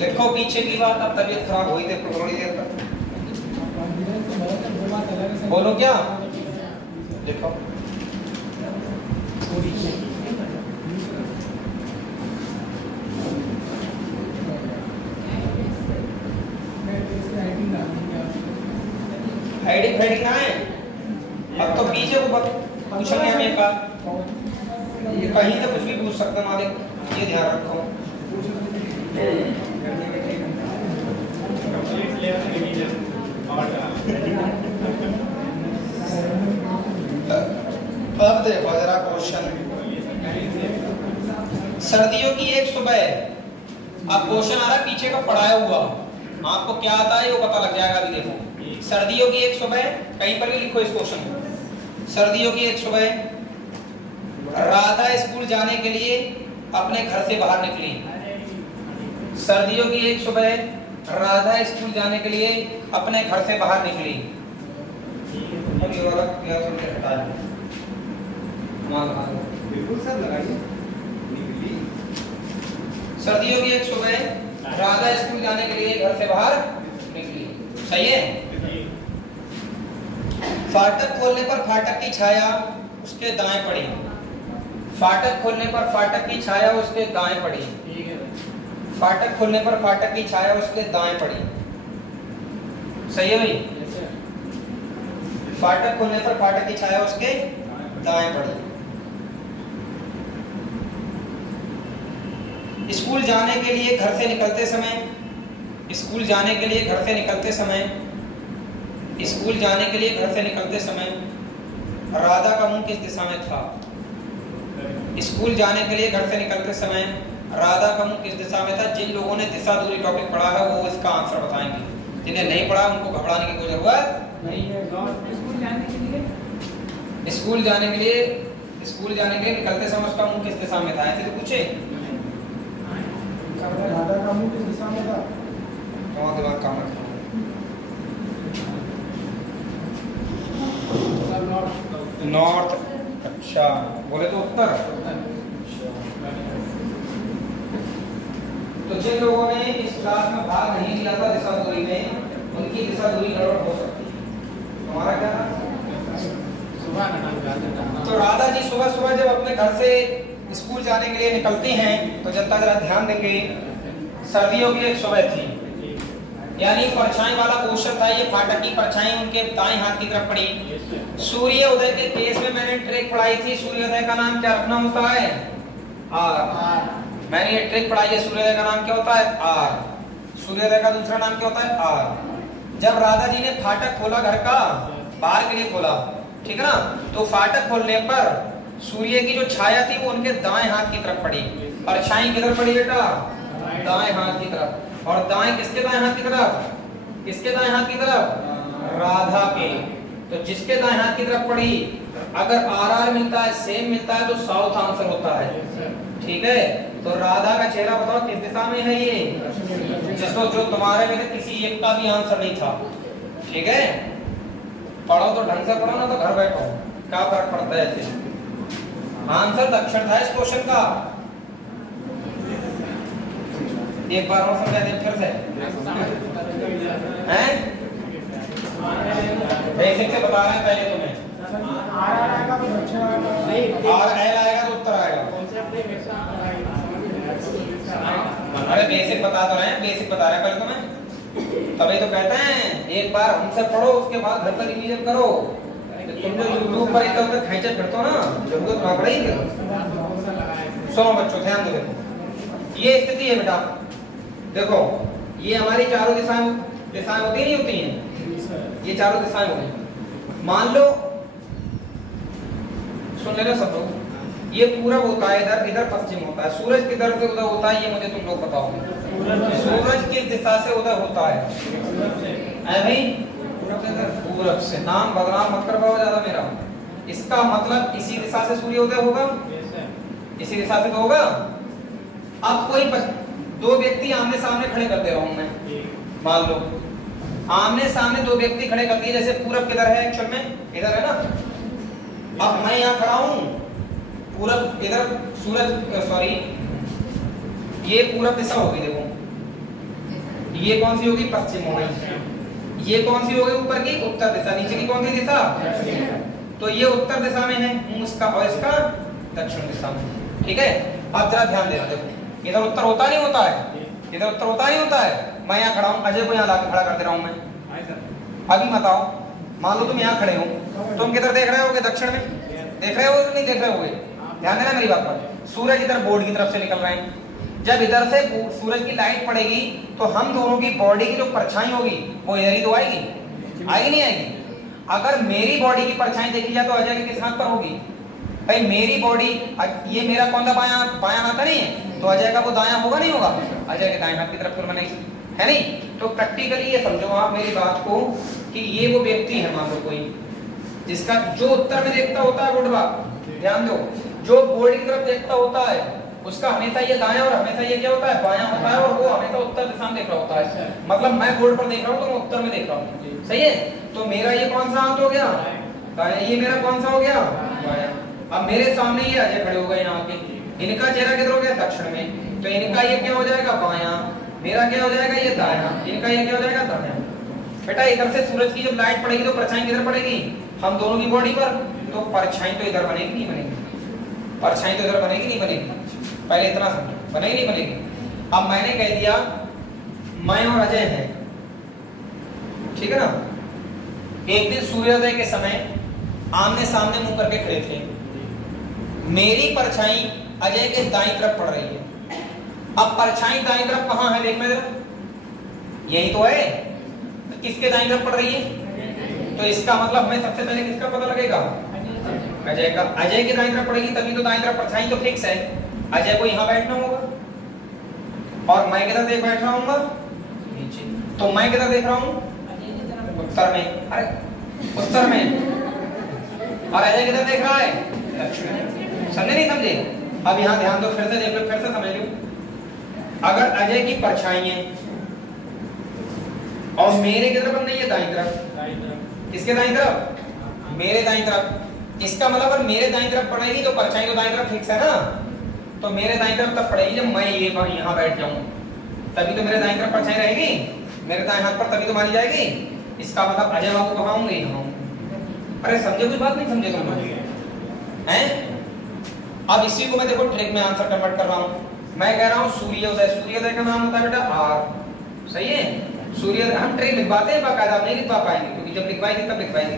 लिखो पीछे की बात। अब तबीयत खराब हुई थी थोड़ी देर तक, बोलो क्या लिखो। हेडिंग हेडिंग ना है, अब तो पीछे को पूछेंगे हम एक बात, कहीं से कुछ भी पूछ सकते मालिक, ये ध्यान रखो। अब देखो जरा क्वेश्चन, सर्दियों की एक सुबह, अब क्वेश्चन आ रहा है पीछे का पढ़ाया हुआ, आपको क्या आता है वो पता लग जाएगा। अभी देखो, सर्दियों की एक सुबह, कहीं पर भी लिखो इस क्वेश्चन को। सर्दियों की एक सुबह राधा स्कूल जाने के लिए अपने घर से बाहर निकली। सर्दियों की एक सुबह राधा स्कूल जाने के लिए अपने घर से बाहर निकली। अब ये वाला क्या सुन के हटा दो, बिल्कुल सर लगाइए। सर्दियों की एक सुबह राधा स्कूल जाने के लिए घर से बाहर निकली, सही है? फाटक खोलने पर फाटक की छाया उसके दाएं पड़ी। फाटक खोलने पर फाटक की छाया उसके दाएं पड़ी। फाटक खोलने पर फाटक की छाया उसके दाएं पड़ी, सही है भाई? फाटक खोलने पर फाटक की छाया उसके दाएं पड़ी। स्कूल जाने के लिए घर से निकलते समय, स्कूल जाने के लिए घर से निकलते समय, स्कूल जाने के लिए घर से निकलते समय राधा का मुंह किस दिशा में था? स्कूल जाने के लिए घर से निकलते समय राधा का मुंह किस दिशा में था? जिन लोगों ने दिशा दूरी टॉपिक पढ़ा है वो इसका आंसर बताएंगे, जिन्हें नहीं पढ़ा उनको घबराने की कोई जरूरत नहीं है। स्कूल जाने के लिए निकलते समय उसका मुंह किस दिशा में था? ऐसे तो पूछे, राधा का मुंह किस दिशा में था? दिमाग काम रखना। नॉर्थ। अच्छा, बोले तो उत्तर। तो जिन लोगों ने इस क्लास में भाग नहीं लिया था दिशा दूरी में, उनकी दिशा दूरी गड़बड़ हो सकती है। तुम्हारा क्या नाम? तो राधा जी सुबह सुबह जब अपने घर से स्कूल जाने के लिए निकलती हैं तो जनता जरा ध्यान देंगे, सर्दियों की एक सुबह थी, यानी परछाई वाला क्वेश्चन था। ये फाटक की परछाई उनके दाएं हाथ की तरफ पड़ी। सूर्य उदय के केस में मैंने ट्रिक पढ़ाई थी। सूर्योदय का नाम क्या रखना होता है? आर। मैंने ये ट्रिक पढ़ाई है। सूर्योदय का नाम क्या होता है? आर। सूर्योदय का दूसरा नाम क्या होता है? आर। जब राधा जी ने फाटक खोला घर का, बाहर के लिए खोला, ठीक है ना, तो फाटक खोलने पर सूर्य की जो छाया थी वो उनके दाएं हाथ की तरफ पड़ी। परछाई किधर पड़ी बेटा? दाएं हाथ की तरफ। और दाएं किसके दाएं हाथ की तरफ? किसके दाएं हाथ की तरफ? राधा के। तो जिसके दाएं हाथ की तरफ पड़ी, अगर आर मिलता है, सेम मिलता है, तो साउथ आंसर होता है। ठीक है, तो राधा का चेहरा बताओ किस दिशा में है? ये जिसको जो तुम्हारे में से किसी एक का भी आंसर नहीं था। ठीक है, पढ़ो तो ढंग से पढ़ो, ना तो घर बैठो, क्या फर्क पड़ता है इससे? आंसर दक्षिण था इस क्वेश्चन का। एक बार और समझा दे फिर से, हैं? बेसिक से बता रहे हैं पहले तुम्हें। आर आएगा तो दक्षिण आएगा, और एल आएगा तो उत्तर आएगा। अरे बेसिक बता तो रहे हैं, बेसिक बता रहे हैं पहले तुम्हें, तभी तो कहते हैं एक बार हमसे पढ़ो, उसके बाद घर पर रिवीजन करो। तुम जो यूट्यूब पर इधर उधर खींचे फिरते हो ना, जरूरत ना पड़ेगी। सुनो बच्चों, ध्यान दो। देखो ये स्थिति है बेटा, देखो ये हमारी चारों दिशाएं होती नहीं होती हैं, ये चारों दिशाएं हो गई। मान लो, सुन लेना सब लोग, ये पूरब होता है, इधर इधर पश्चिम होता है। सूरज किधर से उदय होता है ये मुझे तुम लोग बताओगे। सूरज किस दिशा से उदय होता है? भाई पूरब से। नाम बदनाम मत कर पाओ ज्यादा मेरा। इसका मतलब इसी दिशा से सूर्य उदय होगा, इसी दिशा से होगा। अब कोई दो व्यक्ति आमने सामने खड़े कर दे रहा हूं मैं, मान लो आमने सामने दो व्यक्ति खड़े कर दिए। जैसे पूरब किधर है? एक्चुअल में इधर है ना। अब मैं यहाँ खड़ा हूं, पूरब इधर सूरज, सॉरी ये पूरब दिशा होगी। देखो ये कौन सी होगी? पश्चिम होगी। ये कौन सी होगी? ऊपर की उत्तर दिशा। नीचे की कौन सी दिशा? तो ये उत्तर दिशा में है मुंह इसका, और इसका दक्षिण दिशा में। ठीक है, अब जरा ध्यान देना। देखो इधर उत्तर होता नहीं होता है? इधर उत्तर होता नहीं होता है? मैं यहाँ खड़ा हूँ, अजय को यहाँ लाकर खड़ा कर दे रहा हूँ मैं। अभी बताओ, मान लो तुम यहाँ खड़े हो, तुम किधर देख रहे होगे? दक्षिण में देख रहे हो नहीं देख रहे होगे? ध्यान देना मेरी बात पर। सूरज इधर बोर्ड की तरफ से निकल रहे हैं। जब इधर से सूरज की लाइट पड़ेगी तो हम दोनों की बॉडी की जो परछाई होगी वो इधर ही तो आएगी, आएगी नहीं आएगी? अगर मेरी बॉडी की परछाई देखी जाए तो अजय के किस हाथ पर होगी? भाई मेरी बॉडी, ये मेरा कौन सा बायां हाथ नहीं है, तो अजय का वो दायां होगा नहीं होगा? अजय के दाएं हाथ की तरफ फिर बनेगी, है नहीं? तो प्रैक्टिकली ये समझो आप मेरी बात को कि ये वो व्यक्ति है, मान लो कोई, जिसका जो उत्तर में देखता होता है बुढ़वा, ध्यान दो, जो बोर्ड की तरफ देखता होता है उसका हमेशा ये दायां और हमेशा ये क्या होता है? बायां होता है, और वो हमेशा उत्तर दिशा में देख रहा होता है। मतलब मैं बोर्ड पर देख रहा हूँ तो मैं उत्तर में देख रहा हूँ, सही है? तो मेरा ये कौन सा हाथ हो गया? दायां। ये मेरा कौन सा हो गया? बायां। अब मेरे सामने ये अजय खड़े हो गए यहाँ पे, इनका चेहरा किधर हो गया? दक्षिण में। तो इनका ये क्या हो जाएगा? बायां। मेरा क्या हो जाएगा? ये दायां। इनका ये क्या हो जाएगा? दायां। बेटा इधर से सूरज की जब लाइट पड़ेगी तो परछाई किधर पड़ेगी? हम दोनों की बॉडी पर। तो परछाई तो इधर बनेगी नहीं बनेगी? परछाई तो इधर बनेगी नहीं बनेगी? पहले इतना समझो, बनेगी नहीं बनेगी? अब मैंने कह दिया मैं और अजय हैं, ठीक है ना? एक दिन सूर्योदय के समय आमने सामने मुंह करके खड़े थे। मेरी परछाई अजय के दाईं तरफ पड़ रही है। अब परछाई दाईं तरफ कहां है? देख मैं जरा, यही तो है। तो किसके दाईं तरफ पड़ रही है? तो इसका मतलब हमें सबसे पहले किसका पता लगेगा? अजय का। अजय के दाईं तरफ पड़ेगी तभी तो दाईं तरफ परछाई तो फिक्स है। अजय को यहाँ बैठना होगा और मैं किधर देख बैठ रहा हूँ? नीचे। तो मैं किधर देख रहा हूँ? उत्तर में। अरे उत्तर में। और अजय किधर देख रहा है? दक्षिण में। समझे नहीं समझे? अब यहाँ ध्यान दो, फिर से देख लो, फिर से समझ लो। अगर अजय की परछाई है और मेरे किधर बन रही है? दाईं तरफ। किसके दाईं तरफ? मेरे दाईं तरफ। इसका मतलब अगर मेरे दाईं तरफ पड़ेगी तो परछाई तो दाईं तरफ फिक्स है ना, तो मेरे दाईं तरफ तब पड़ेगी जब मैं ये यहाँ बैठ जाऊं, तभी तो मेरे दाईं तरफ परछाई रहेगी, मेरे दाएं हाथ पर तभी तो मानी जाएगी। इसका मतलब अजय बाबू कहाँ होंगे, यहाँ होंगे। अरे समझे कुछ बात नहीं समझे तुम लोग हैं? अब इसी को मैं देखो ट्रिक में आंसर कन्वर्ट कर रहा हूँ। मैं कह रहा हूँ सूर्योदय, सूर्योदय का नाम होता है बेटा आर, सही है। सूर्योदय हम ट्रिक लिखवाते हैं बाकायदा, आप नहीं लिखवा पाएंगे क्योंकि जब लिखवाएंगे तब लिखवाएंगे।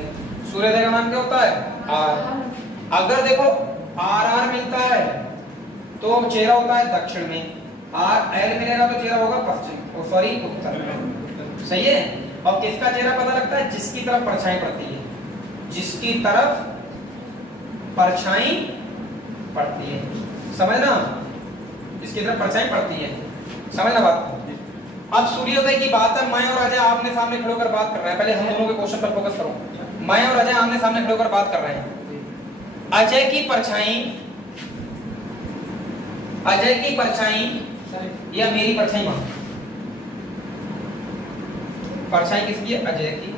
सूर्योदय का नाम क्या होता है आर। अगर देखो आर आर मिलता है तो चेहरा होता है दक्षिण में, आर एल मिलेगा तो चेहरा होगा पश्चिम, सॉरी उत्तर में, सही है। और किसका चेहरा पता लगता है, जिसकी तरफ परछाई पड़ती है, जिसकी तरफ परछाई पड़ती है, समझना, जिसकी तरफ परछाई पड़ती है, समझना बात। अब सूर्योदय की बात है, मैं और अजय आमने सामने खड़े होकर बात कर रहे हैं। पहले हम दोनों के क्वेश्चन पर फोकस करो। मैं और अजय आमने सामने खड़े होकर बात कर रहे हैं। अजय की परछाई या मेरी परछाई मान, परछाई किसकी है, अजय की।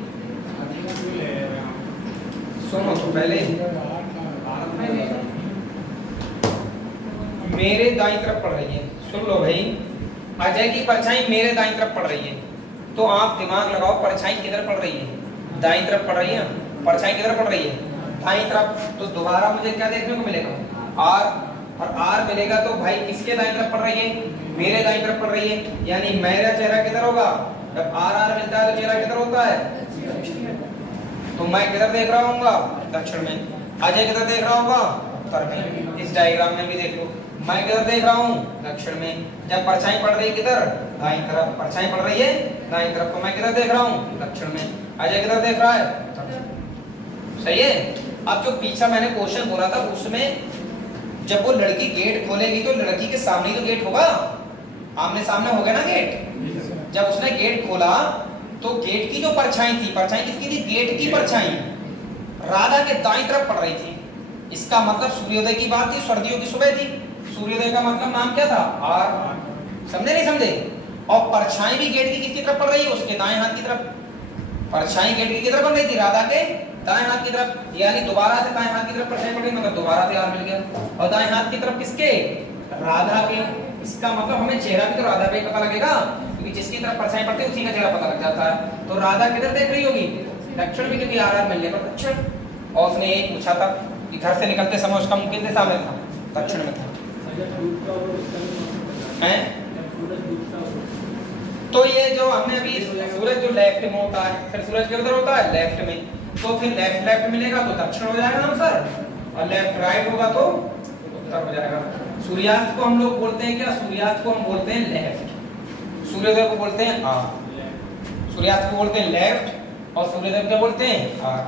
सुनो तो पहले मेरे दाईं तरफ पड़ रही है, सुन लो भाई, अजय की परछाई मेरे दाईं तरफ पड़ रही है, तो आप दिमाग लगाओ परछाई किधर पड़ रही है, दाईं तरफ पड़ रही है। परछाई किधर पड़ रही है, दाईं तरफ। तो दोबारा मुझे क्या देखने को मिलेगा, आर, और आर मिलेगा तो भाई किसके दाईं तरफ पड़ रही है, मेरे दाईं तरफ पड़ रही है। यानी मेरा चेहरा किधर होगा, जब आर आर मिलता है तो चेहरा किधर होता है, तो मैं किधर देख रहा हूँगा, दक्षिण में। अजय किधर देख रहा होगा, उत्तर में। इस डायग्राम में भी देख लो, मैं किधर देख रहा हूँ, दक्षिण में। जब परछाई पड़ रही है किधर, दाईं तरफ, परछाई पड़ रही है दाईं तरफ, तो मैं किधर देख रहा हूँ, दक्षिण में। अजय किधर देख रहा है, सही है। अब जो पीछा मैंने क्वेश्चन बोला था उसमें जब वो लड़की गेट खोलेगी तो लड़की के सामने ही तो गेट होगा, आमने सामने हो गया ना गेट। जब उसने गेट खोला तो गेट की जो परछाई थी, परछाई किसकी थी, गेट की परछाई राधा के दाईं तरफ पड़ रही थी। इसका मतलब सूर्योदय की बात थी, सर्दियों की सुबह थी। सूर्योदय का मतलब नाम क्या था, आर, समझे नहीं समझे। और परछाई भी गेट की किसकी तरफ पड़ रही है, उसके दाएं हाथ की तरफ। परछाई गेट की किधर पड़ रही थी, राधा के दाएं हाथ की तरफ। यानी दोबारा से दाएं हाथ की तरफ परछाई पड़ रही, मतलब दोबारा से आर मिल गया। और दाएं हाथ की तरफ किसके, राधा के। इसका मतलब हमें चेहरा भी तो राधा पे पता लगेगा, क्योंकि जिसकी तरफ परछाई पड़ती है उसी का चेहरा पता लग जाता है। तो राधा किधर देख रही होगी, दक्षिण में, क्योंकि आर आर मिलने पर दक्षिण। और उसने एक पूछा था कि घर से निकलते समय उसका मुंह किस दिशा में था, दक्षिण में था। हैं? तो ये जो हमने अभी सूरज जो लेफ्ट में होता है, फिर सूरज किधर होता है, लेफ्ट में। तो फिर लेफ्ट लेफ्ट मिलेगा तो दक्षिण हो जाएगा आंसर, और लेफ्ट राइट होगा तो उत्तर हो जाएगा। सूर्यास्त को हम लोग बोलते हैं क्या, सूर्यास्त को हम बोलते हैं लेफ्ट, सूर्योदय को बोलते हैं आर। सूर्यास्त को बोलते हैं लेफ्ट और सूर्योदय को क्या बोलते हैं, आर।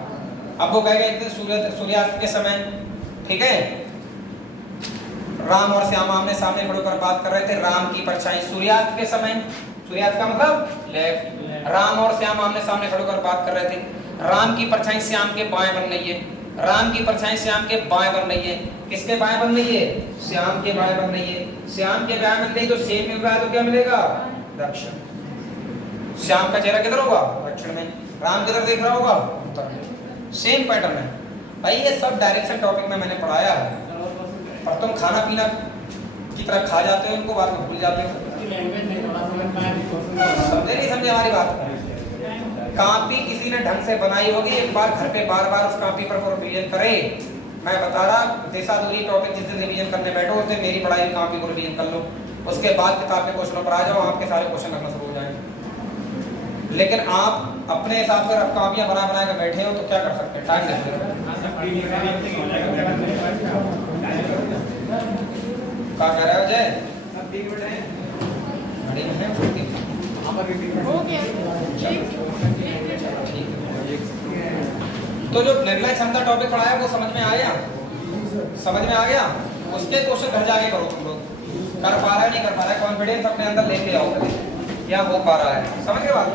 अब वो कहेगा एक दिन सूर्यास्त के समय, ठीक है, राम और श्याम आमने सामने खड़े होकर बात कर रहे थे। राम की परछाई सूर्यास्त के समय, सूर्यास्त का मतलब लेफ्ट, राम और श्याम आमने सामने खड़े होकर बात कर रहे थे। राम की परछाई श्याम के बाएं बन रही है, राम की परछाई श्याम के बाएं बन रही है। किसके बाएं बन रही है, श्याम के बाएं बन रही है। श्याम के बाएं बन रही तो सेम मिल रहा है तो क्या मिलेगा, दक्षिण। श्याम का चेहरा किधर होगा, दक्षिण में। राम किधर देख रहा होगा, उत्तर में। सेम पैटर्न है भाई। ये सब डायरेक्शन टॉपिक में मैंने पढ़ाया है, पर तुम खाना पीना की तरह खा जाते हो, इनको बाद में भूल जाते हो। समझे नहीं समझे हमारी बात। कॉपी किसी ने ढंग से बनाई होगी, एक बार घर पे बार बार उस कॉपी पर रिवीजन करे। मैं बता रहा, दिशा दूरी टॉपिक जिस दिन रिवीजन करने बैठो उस दिन मेरी पढ़ाई कॉपी को रिवीजन कर लो, उसके बाद किताब के क्वेश्चनों पर आ जाओ, आपके सारे क्वेश्चन लगना शुरू हो जाएंगे। लेकिन आप अपने हिसाब से कॉपियां बना बना के बैठे हो तो क्या कर सकते हैं, टाइम लगेगा। क्या कह रहे हो जय, तो जो निर्णय क्षमता टॉपिक पढ़ाया वो समझ में आया, समझ में आ गया। उसके क्वेश्चन घर जाके करो, तुम लोग कर पा रहा है नहीं कर पा रहा है, कॉन्फिडेंस अपने अंदर लेके आओ क्या हो पा रहा है, समझ गए बात।